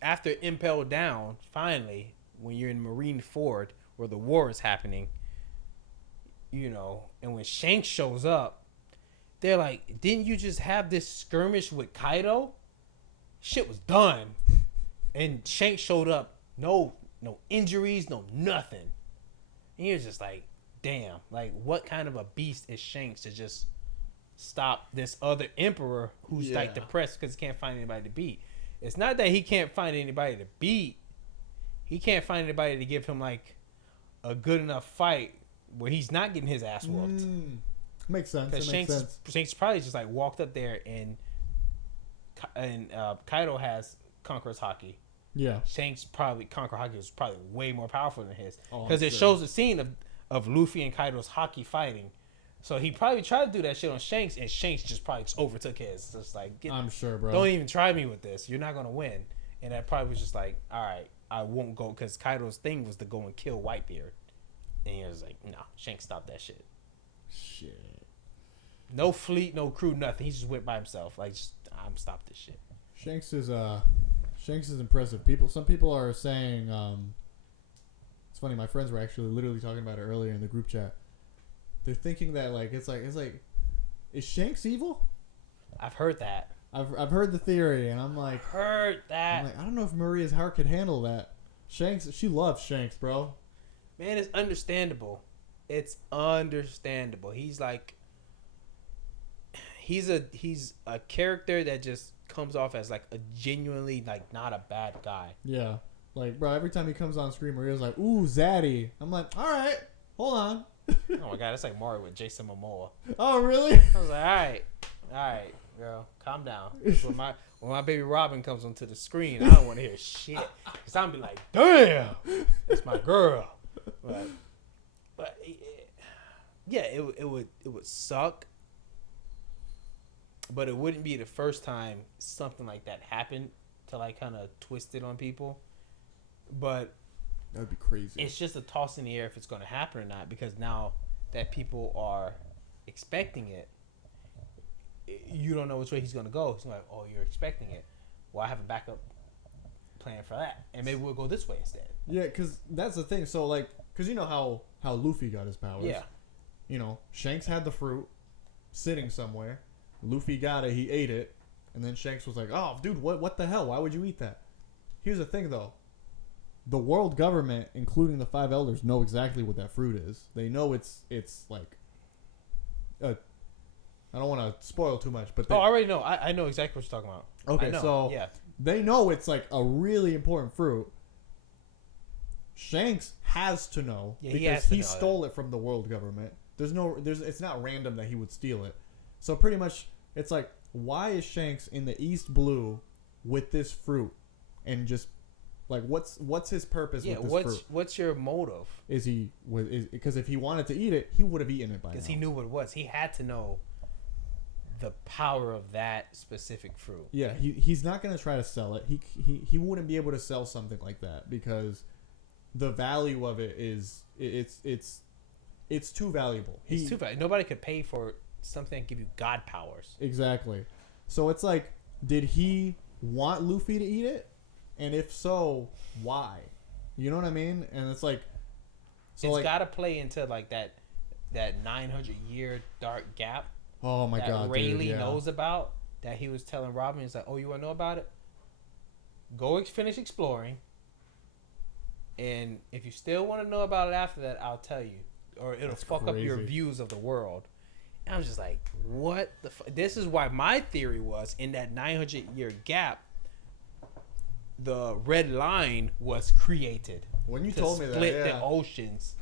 after Impel Down, finally, when you're in Marine Ford, where the war is happening, and when Shanks shows up, they're like, didn't you just have this skirmish with Kaido? Shit was done. And Shanks showed up. No injuries, no nothing. And you're just like, damn. Like, what kind of a beast is Shanks to just stop this other emperor who's like depressed because he can't find anybody to beat? It's not that he can't find anybody to beat. He can't find anybody to give him like a good enough fight where he's not getting his ass whooped. Makes sense. Because Shanks probably just like walked up there and Kaido has Conqueror's Haki. Yeah. Shanks Conqueror Haki is probably way more powerful than his. Because it shows a scene of Luffy and Kaido's Haki fighting. So he probably tried to do that shit on Shanks, and Shanks just probably overtook his. Just like, I'm sure, bro. Don't even try me with this. You're not going to win. And that probably was just like, all right, I won't go. Because Kaido's thing was to go and kill Whitebeard. And he was like, no, Shanks stopped that shit. Shit. No fleet, no crew, nothing. He just went by himself. Like, I'm stop this shit. Shanks is impressive. Some people are saying, it's funny. My friends were actually literally talking about it earlier in the group chat. They're thinking that it's like, is Shanks evil? I've heard that. I've heard the theory, and I'm like, heard that. I'm like, I don't know if Maria's heart could handle that. Shanks, she loves Shanks, bro. Man, it's understandable. It's understandable. He's like, he's a character that just comes off as like a genuinely like not a bad guy. Yeah, like bro, every time he comes on screen, Maria's like, "Ooh, Zaddy." I'm like, "All right, hold on." Oh my god, that's like Mario with Jason Momoa. Oh really? I was like, all right, girl, calm down. When my baby Robin comes onto the screen, I don't want to hear shit. Cause I'm be like, damn, that's my girl. But yeah, it would suck. But it wouldn't be the first time something like that happened to like kind of twist it on people. But that would be crazy. It's just a toss in the air if it's going to happen or not, because now that people are expecting it, you don't know which way he's going to go. He's like, oh, you're expecting it. Well, I have a backup plan for that, and maybe we'll go this way instead. Yeah, because that's the thing. So like, because you know how Luffy got his powers. Yeah. Shanks had the fruit sitting somewhere. Luffy got it, he ate it, and then Shanks was like, "Oh, dude, what the hell? Why would you eat that?" Here's the thing, though. The world government, including the Five Elders, know exactly what that fruit is. They know it's like, I don't want to spoil too much, but I already know. I know exactly what you're talking about. Okay, so yeah, they know it's like a really important fruit. Shanks has to know because he stole it from the world government. It's not random that he would steal it. So pretty much, it's like, why is Shanks in the East Blue with this fruit and just Like, what's his purpose with this fruit? What's your motive? Because if he wanted to eat it, he would have eaten it by now. Because he knew what it was. He had to know the power of that specific fruit. Yeah, he's not going to try to sell it. He wouldn't be able to sell something like that because the value of it is it's too valuable. It's too valuable. Nobody could pay for something that give you God powers. Exactly. So it's like, did he want Luffy to eat it? And if so, why? You know what I mean? And it's like, so it's got to play into like that 900-year dark gap. Oh my God, that Rayleigh dude, knows about, that he was telling Robin. He's like, oh, you want to know about it? Go finish exploring. And if you still want to know about it after that, I'll tell you. Or it'll fuck up your views of the world. And I was just like, what the fuck? This is why my theory was, in that 900-year gap, the red line was created. When you told me that, split the oceans.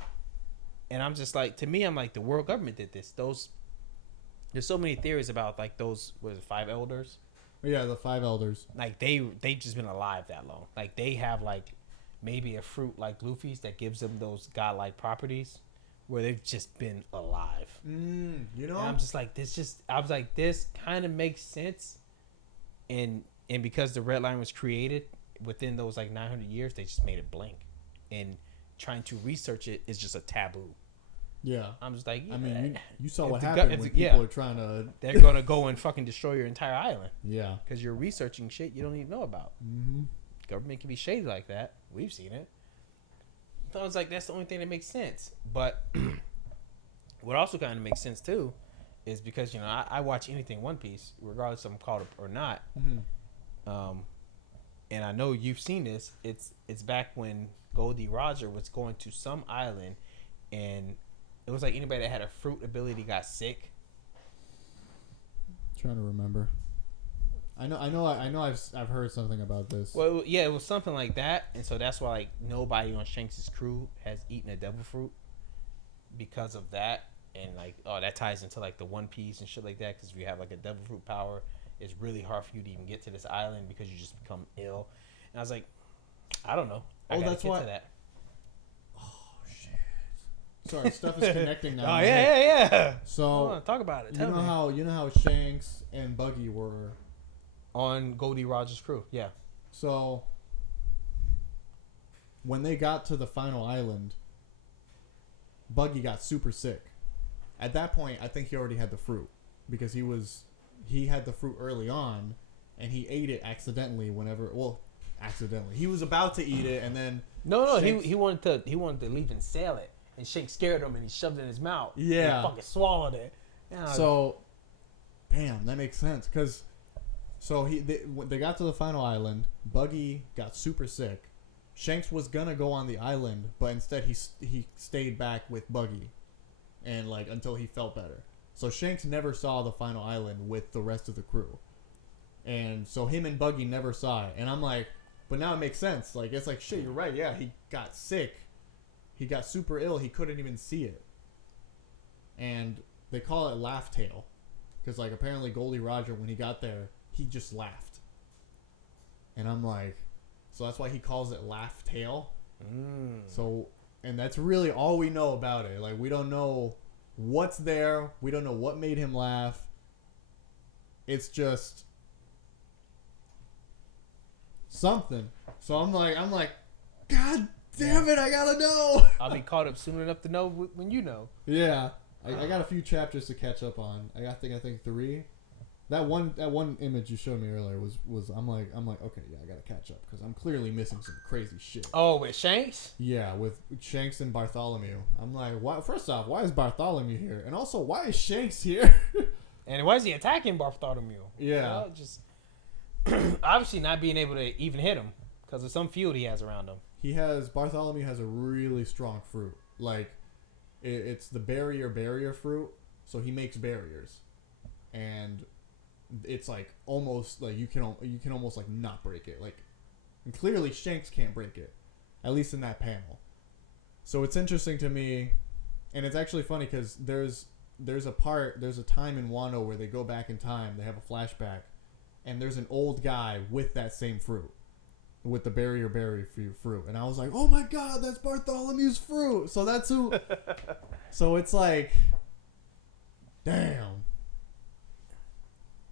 And I'm just like, to me, I'm like, the world government did this. There's so many theories about like those, what is it, 5 elders? Yeah, the 5 elders. Like they just been alive that long. Like they have like maybe a fruit like Luffy's that gives them those godlike properties, where they've just been alive. You know, and I'm just like, I was like, this kind of makes sense. And because the red line was created within those like 900 years, they just made it blink. And trying to research it is just a taboo. Yeah. I'm just like, yeah, I mean, you saw what happened when people are trying to... They're going to go and fucking destroy your entire island. Yeah. Because you're researching shit you don't even know about. Mm-hmm. Government can be shady like that. We've seen it. So I was like, that's the only thing that makes sense. But what also kind of makes sense, too, is because, you know, I watch anything One Piece, regardless if I'm caught up or not. Mm-hmm. And I know you've seen this. It's back when Goldie Roger was going to some island, and it was like anybody that had a fruit ability got sick. Trying to remember. I know. I've heard something about this. Well, yeah, it was something like that, and so that's why like nobody on Shanks' crew has eaten a devil fruit because of that, and like that ties into like the One Piece and shit like that. Because if you have like a devil fruit power, it's really hard for you to even get to this island because you just become ill. And I was like, I don't know. I gotta that's get why. to that. Sorry, stuff is connecting now. Oh yeah. So talk about it. You know how Shanks and Buggy were on Goldie Roger's crew. Yeah. So when they got to the final island, Buggy got super sick. At that point, I think he already had the fruit because he had the fruit early on, and he ate it accidentally. Accidentally. He was about to eat it, and then he wanted to leave and sail it. And Shanks scared him, and he shoved it in his mouth. Yeah. And he fucking swallowed it. So, damn, that makes sense. They got to the final island. Buggy got super sick. Shanks was gonna go on the island, but instead he stayed back with Buggy, and like until he felt better. So Shanks never saw the final island with the rest of the crew, and so him and Buggy never saw it. And I'm like, but now it makes sense. Like it's like shit. You're right. Yeah, he got sick. He got super ill. He couldn't even see it. And they call it laugh tail. Because, like, apparently Goldie Roger, when he got there, he just laughed. And I'm like, so that's why he calls it laugh tail? So, and that's really all we know about it. Like, we don't know what's there. We don't know what made him laugh. It's just something. So I'm like, God damn it, I gotta know. I'll be caught up soon enough to know when you know. Yeah, I got a few chapters to catch up on. I think 3. That one image you showed me earlier was I'm like okay, yeah, I gotta catch up because I'm clearly missing some crazy shit. Oh, with Shanks? Yeah, with Shanks and Bartholomew. I'm like, why? First off, why is Bartholomew here? And also, why is Shanks here? And why is he attacking Bartholomew? Yeah, you know, just obviously not being able to even hit him because of some field he has around him. Bartholomew has a really strong fruit. Like, it's the barrier fruit, so he makes barriers, and it's like almost like you can almost like not break it. Like, and clearly Shanks can't break it, at least in that panel. So it's interesting to me, and it's actually funny because there's a time in Wano where they go back in time. They have a flashback, and there's an old guy with that same fruit. with the barrier berry fruit, and I was like, oh my god, that's Bartholomew's fruit. So that's who. So it's like, damn.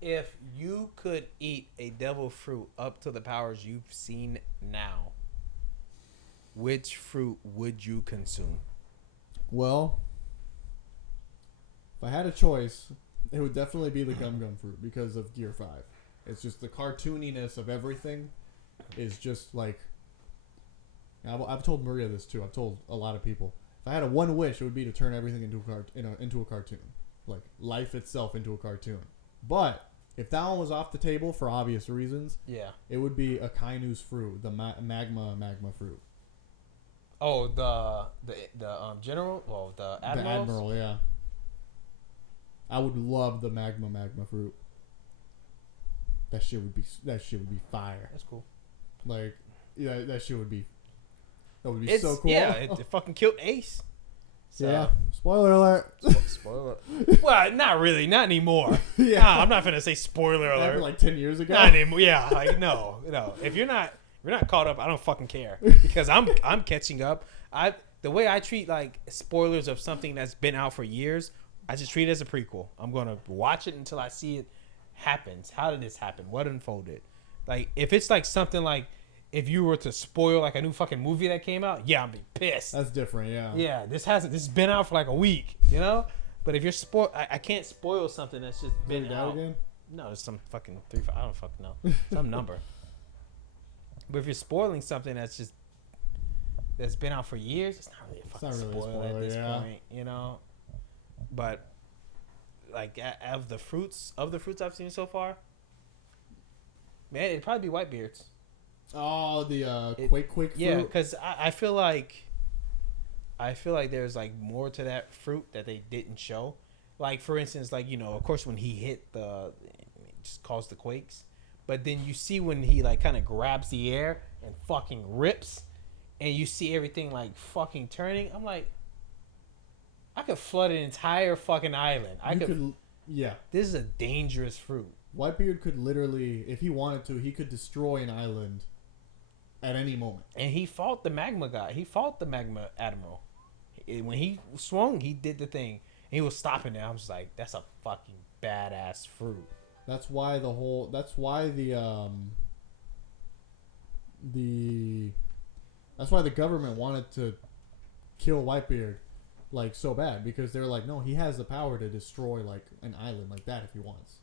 If you could eat a devil fruit up to the powers you've seen now, which fruit would you consume? Well, if I had a choice, it would definitely be the gum fruit because of Gear 5. It's just the cartooniness of everything is just like... I've told Maria this too. I've told a lot of people. If I had a one wish, it would be to turn everything into a cartoon. Like, life itself into a cartoon. But, if that one was off the table for obvious reasons, it would be a Kainu's fruit, the magma fruit. Oh, the general? Well, the Admiral? The Admiral, yeah. I would love the magma fruit. That shit would be fire. That's cool. Like, yeah, that would be It's so cool. Yeah, it fucking killed Ace. So, yeah. Spoiler alert. Spoiler. Well, not really, not anymore. Yeah. Nah, I'm not gonna say spoiler alert. Happened like 10 years ago. Not anymore. Yeah, like no. If you're not caught up, I don't fucking care because I'm catching up. The way I treat like spoilers of something that's been out for years, I just treat it as a prequel. I'm gonna watch it until I see it happens. How did this happen? What unfolded? Like if it's like something like if you were to spoil like a new fucking movie that came out, yeah, I'd be pissed. That's different, yeah. Yeah, this has been out for like a week, you know. But if you're I can't spoil something that's just been out. Again? No, it's some fucking 3. I don't fucking know some number. But if you're spoiling something that's been out for years, it's not really a fucking spoiler at this point, you know. But like of the fruits I've seen so far, man, it'd probably be Whitebeards. Oh, the Quake fruit. Yeah, because I feel like there's like more to that fruit that they didn't show. Like for instance, like of course when he hit it just caused the quakes. But then you see when he like kind of grabs the air and fucking rips, and you see everything like fucking turning. I'm like, I could flood an entire fucking island. Yeah. This is a dangerous fruit. Whitebeard could literally, if he wanted to, he could destroy an island at any moment. And he fought the magma guy. He fought the magma admiral. When he swung, he did the thing. And he was stopping it. I was like, that's a fucking badass fruit. That's why the government wanted to kill Whitebeard like so bad, because they're like, no, he has the power to destroy like an island like that if he wants.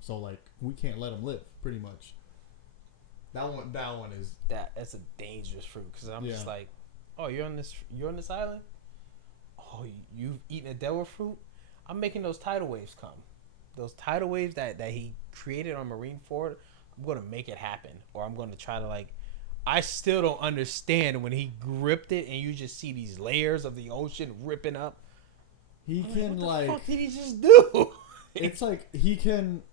So like we can't let him live, pretty much. That one is that's a dangerous fruit, because I'm just like, oh, you're on this island. Oh, you've eaten a devil fruit. I'm making those tidal waves come. Those tidal waves that he created on Marineford, I'm going to make it happen. Or I'm going to try to like... I still don't understand when he gripped it and you just see these layers of the ocean ripping up. What the fuck did he just do? It's like he can...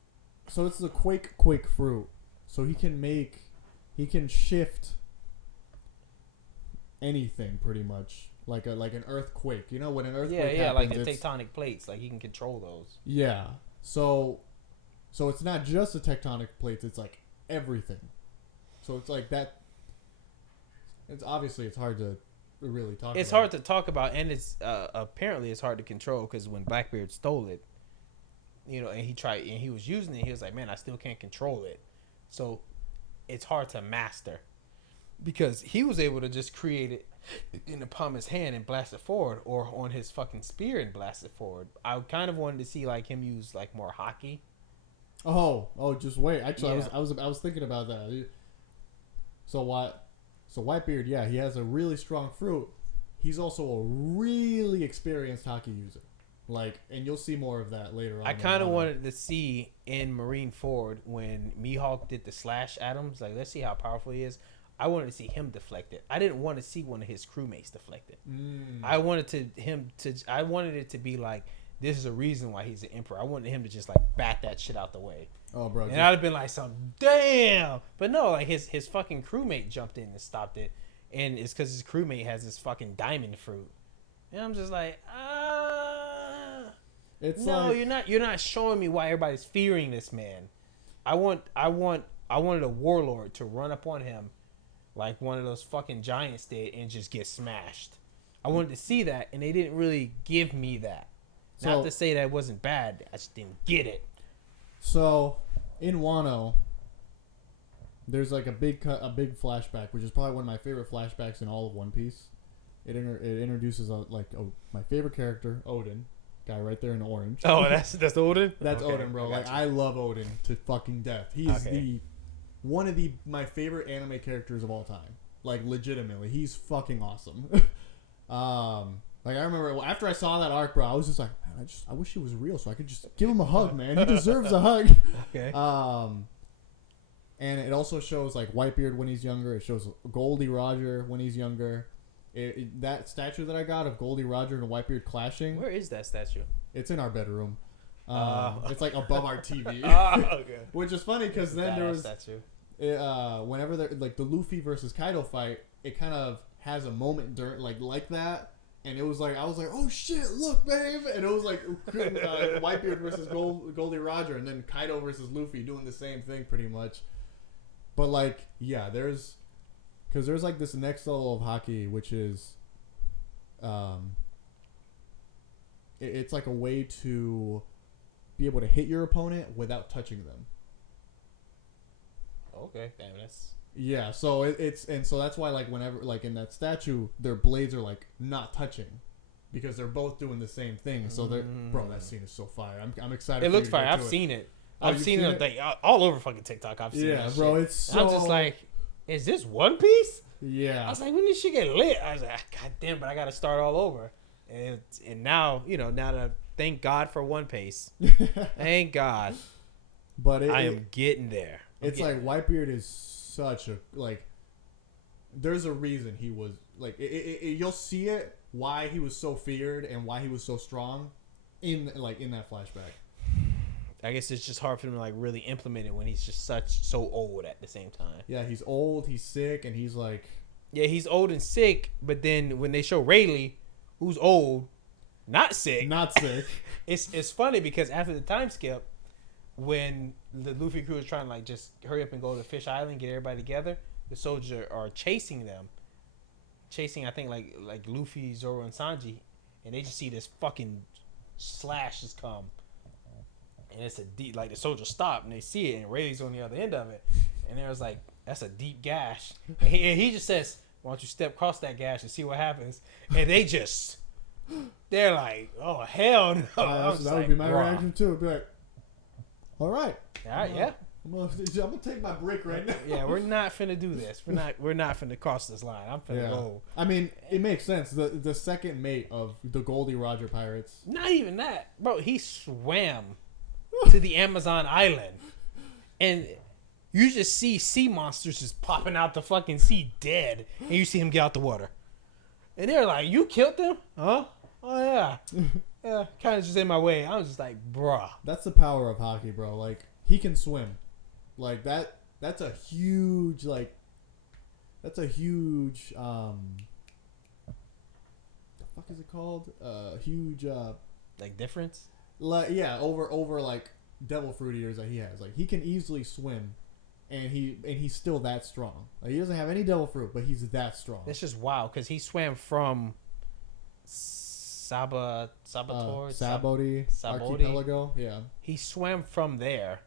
So it's the Quake fruit. So he can shift anything pretty much. Like an earthquake. You know, when an earthquake happens, like the tectonic plates. Like he can control those. Yeah. So it's not just the tectonic plates, it's like everything. So it's like that. It's obviously it's hard to really talk about. It's hard to talk about, and it's apparently it's hard to control, because when Blackbeard stole it, and he was using it, he was like, man, I still can't control it. So it's hard to master, because he was able to just create it in the palm of his hand and blast it forward, or on his fucking spear and blast it forward. I kind of wanted to see like him use like more hockey. Oh, just wait. Actually, yeah. I was thinking about that. So Whitebeard, yeah, he has a really strong fruit. He's also a really experienced hockey user. Like, and you'll see more of that later on. I kind of wanted to see in Marineford when Mihawk did the slash at him. Like, let's see how powerful he is. I wanted to see him deflect it. I didn't want to see one of his crewmates deflect it. I wanted it to be like, this is a reason why he's the emperor. I wanted him to just like bat that shit out the way. Oh, bro. And I'd have been like, damn. But no, like his fucking crewmate jumped in and stopped it. And it's because his crewmate has this fucking diamond fruit. And I'm just like, you're not showing me why everybody's fearing this man. I wanted a warlord to run up on him like one of those fucking giants did and just get smashed. I wanted to see that, and they didn't really give me that. Not So- to say that it wasn't bad. I just didn't get it. So in Wano, there's like a big flashback, which is probably one of my favorite flashbacks in all of One Piece. It introduces my favorite character, Odin, guy right there in orange. Oh, that's Odin. That's Okay, Odin, bro. I got Like you. I love Odin to fucking death. He is one of my favorite anime characters of all time. Like legitimately, he's fucking awesome. Like I remember after I saw that arc, bro, I was just like, man, I wish he was real so I could just give him a hug, man. He deserves a hug. Okay. And it also shows like Whitebeard when he's younger. It shows Goldie Roger when he's younger. That statue that I got of Goldie Roger and Whitebeard clashing. Where is that statue? It's in our bedroom. It's like above our TV. Okay. Which is funny because then there was statue. whenever they're like the Luffy versus Kaido fight, it kind of has a moment during like that, and it was like I was like, oh shit, look, babe, and it was like Whitebeard versus Goldie Roger, and then Kaido versus Luffy doing the same thing pretty much. But like, yeah, there's like this next level of hockey, which is, it's like a way to be able to hit your opponent without touching them. Okay, damn, that's Yeah, so so that's why like whenever like in that statue, their blades are like not touching, because they're both doing the same thing. So they're bro, that scene is so fire. I'm excited. it looks for you to fire. get I've to seen it. Oh, I've you've seen seen it like, all over fucking TikTok. I've seen Yeah, that bro, shit. it's so. I'm just like, is this One Piece? I Yeah, was like, when did she get lit? I was like, God damn, but I got to start all over. And now, now that thank God for One Piece. Thank God. but I am getting there. It's like Whitebeard is such a like. There's a reason he was like. You'll see it why he was so feared and why he was so strong, in that flashback. I guess it's just hard for him to like really implement it when he's just so old at the same time. Yeah, he's old, he's sick, and he's like. Yeah, he's old and sick, but then when they show Rayleigh, who's old, not sick. Not sick. It's funny because after the time skip, when the Luffy crew is trying to like just hurry up and go to Fish Island, get everybody together, the soldiers are chasing them. I think like Luffy, Zoro, and Sanji, and they just see this fucking slash just come. And it's a deep, like the soldiers stop and they see it, and Rayleigh's on the other end of it. And there was like, that's a deep gash. And he just says, why don't you step across that gash and see what happens? And they're like, oh, hell no. That would be my reaction too. Be like, all right. All right, yeah. I'm gonna take my break right now. Yeah, we're not finna do this. We're not finna cross this line. I'm finna go. I mean, it makes sense. The second mate of the Goldie Roger pirates. Not even that. Bro, he swam to the Amazon island. And you just see sea monsters just popping out the fucking sea dead. And you see him get out the water. And they're like, you killed them? Huh? Oh, yeah. Yeah, kind of just in my way. I was just like, bruh. That's the power of hockey, bro. Like, he can swim. Like, that's a huge, the fuck is it called? Huge, Like, difference? over like devil fruit eaters that he has. Like, he can easily swim, and he's still that strong. Like, he doesn't have any devil fruit, but he's that strong. It's just wild because he swam from Saboteur Saboti Archipelago. Yeah. He swam from there,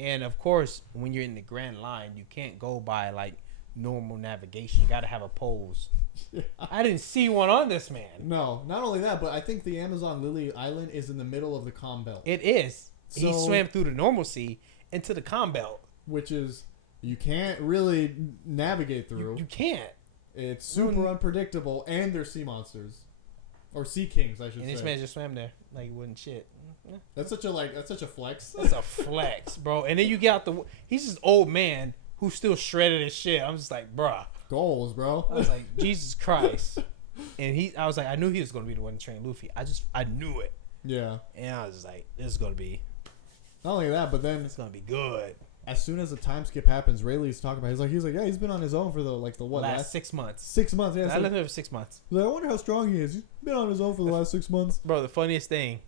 and of course, when you're in the Grand Line, you can't go by like normal navigation. You got to have a pose. Yeah. I didn't see one on this man. No, not only that, but I think the Amazon Lily Island is in the middle of the calm belt. It is. He So- swam through the normal sea into the calm belt. Which is you can't really navigate through. You can't. It's super unpredictable, and there's sea monsters, or sea kings, I should And say. this man just swam there like he wasn't shit. That's such a flex. That's a flex, bro. And then you get out he's this old man who's still shredded as shit. I'm just like, bruh. Goals, bro. I was like, Jesus Christ. And I was like, I knew he was going to be the one to train Luffy. I knew it. Yeah. And I was just like, this is going to be, Not only that, but then it's going to be good. as soon as the time skip happens, Rayleigh's talking about. He's like, yeah, he's been on his own for the last 6 months. 6 months. Yeah, I lived there for 6 months. I wonder how strong he is. He's been on his own for the last 6 months. Bro, the funniest thing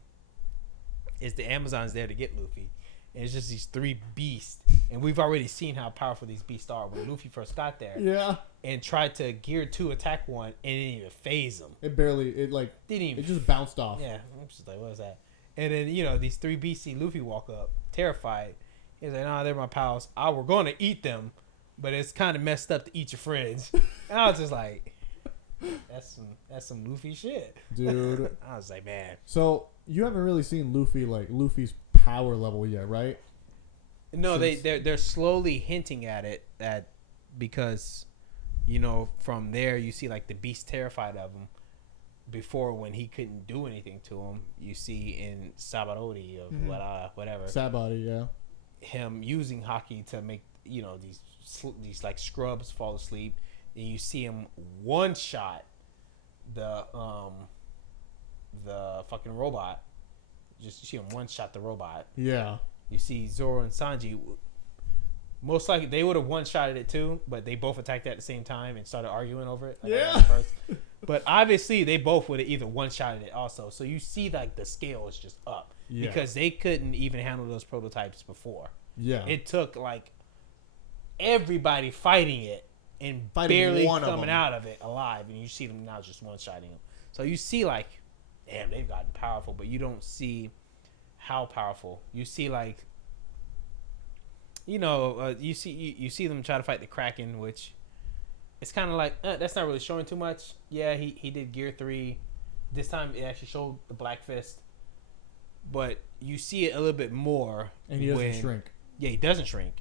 is the Amazon's there to get Luffy. and it's just these three beasts. And we've already seen how powerful these beasts are when Luffy first got there. Yeah. And tried to gear 2 attack 1 and it didn't even phase him. It just bounced off. Yeah, I'm just like, what is that? And then, you know, these three beasts see Luffy walk up, terrified. He's like, nah, they're my pals. We're going to eat them, but it's kind of messed up to eat your friends. And I was just like, that's some Luffy shit. Dude. I was like, man. So, you haven't really seen Luffy's power level yet, right? No, they're slowly hinting at it, because, you know, from there you see like the beast terrified of him. Before, when he couldn't do anything to him, you see in Sabarori or whatever. Sabari, yeah. Him using Haki to make, you know, these like scrubs fall asleep, and you see him one shot the fucking robot. Just see him one shot the robot. Yeah. You see Zoro and Sanji. Most likely they would have one shotted it too, but they both attacked at the same time and started arguing over it. First. But obviously they both would have either one shotted it also. So you see like the scale is just up because they couldn't even handle those prototypes before. Yeah. It took like everybody fighting it and barely coming out of it alive, and you see them now just one shotting them. So you see like, damn, they've gotten powerful, but you don't see how powerful. You see like, you know, you see them try to fight the Kraken, which it's kind of like that's not really showing too much. Yeah, he did Gear 3. This time it actually showed the Black Fist, but you see it a little bit more. And he doesn't shrink. Yeah, he doesn't shrink.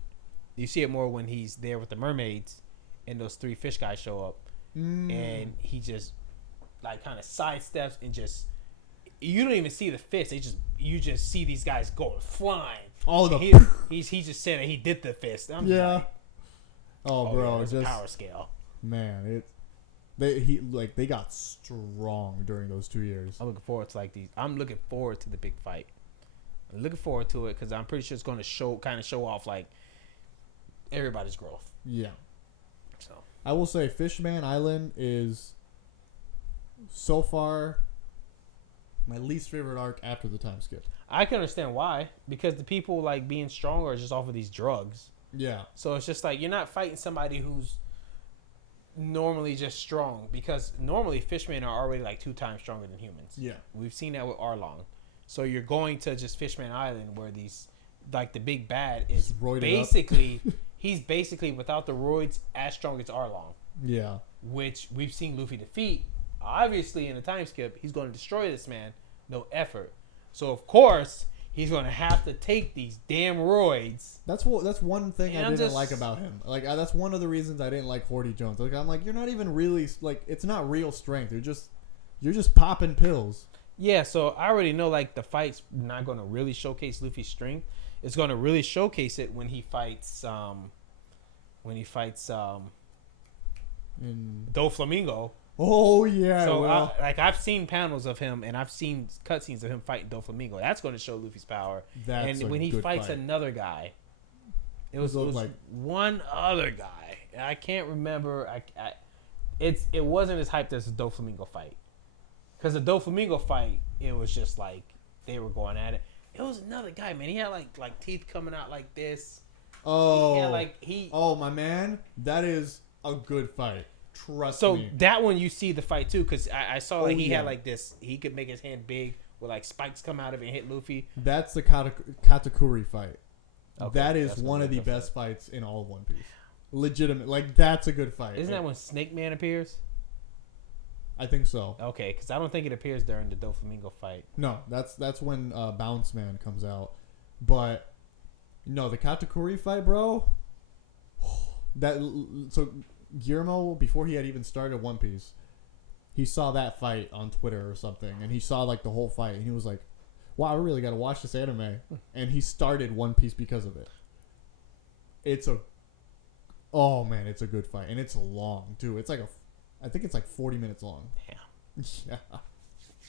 You see it more when he's there with the mermaids, and those three fish guys show up, and he just like kind of sidesteps and just. You don't even see the fist. You just see these guys going flying. He just said that he did the fist. I'm just like, bro, it's a power scale. Man, they got strong during those 2 years. I'm looking forward to I'm looking forward to the big fight. I'm looking forward to it because I'm pretty sure it's going to show off like everybody's growth. Yeah. So I will say, Fishman Island is so far my least favorite arc after the time skip. I can understand why, because the people like being stronger are just off of these drugs. Yeah. So it's just like you're not fighting somebody who's normally just strong, because normally fishmen are already like 2 times stronger than humans. Yeah. We've seen that with Arlong. So you're going to just Fishman Island where these like the big bad is basically he's basically without the roids as strong as Arlong. Yeah. Which we've seen Luffy defeat. Obviously, in the time skip, he's going to destroy this man. No effort. So, of course, he's going to have to take these damn roids. That's one thing I didn't like about him. Like, that's one of the reasons I didn't like Horty Jones. Like, I'm like, you're not even really, like, it's not real strength. You're just popping pills. Yeah, so I already know, like, the fight's not going to really showcase Luffy's strength. It's going to really showcase it when he fights, Doflamingo. Oh yeah. So I've seen panels of him, and I've seen cutscenes of him fighting Doflamingo. That's going to show Luffy's power. And when he fights another guy, it was like one other guy. I can't remember. It wasn't as hyped as the Doflamingo fight, because the Doflamingo fight, it was just like they were going at it. It was another guy, man. He had like teeth coming out like this. Oh my man, that is a good fight. Trust me. So that one you see the fight too, because I saw he had like this. He could make his hand big with like spikes come out of it and hit Luffy. That's the Katakuri fight. Okay, that is one of the best fights in all of One Piece. Legitimate, like that's a good fight. Isn't that when Snake Man appears? I think so. Okay, because I don't think it appears during the Doflamingo fight. No, that's when Bounce Man comes out. But no, the Katakuri fight, bro. Guillermo, before he had even started One Piece, he saw that fight on Twitter or something, and he saw like the whole fight, and he was like, wow, I really got to watch this anime. And he started One Piece because of it. It's a good fight, and it's long too. It's like I think it's like 40 minutes long. Damn. Yeah.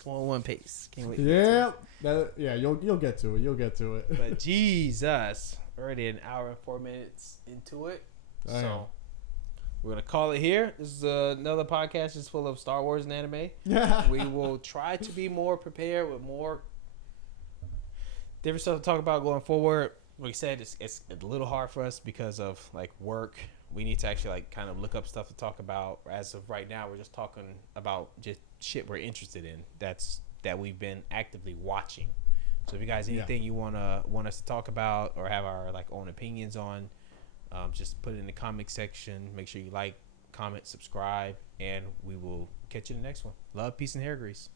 Come on, One Piece. Can't wait. Yeah. You'll get to it. You'll get to it. But Jesus, already an hour and 4 minutes into it. Damn. So we're gonna call it here. This is another podcast just full of Star Wars and anime. We will try to be more prepared with more different stuff to talk about going forward. like I said, it's a little hard for us because of like work. We need to actually like kind of look up stuff to talk about. As of right now, we're just talking about just shit we're interested in. That we've been actively watching. So if you guys anything you want us to talk about or have our like own opinions on, just put it in the comment section. Make sure you like, comment, subscribe, and we will catch you in the next one. Love, peace, and hair grease.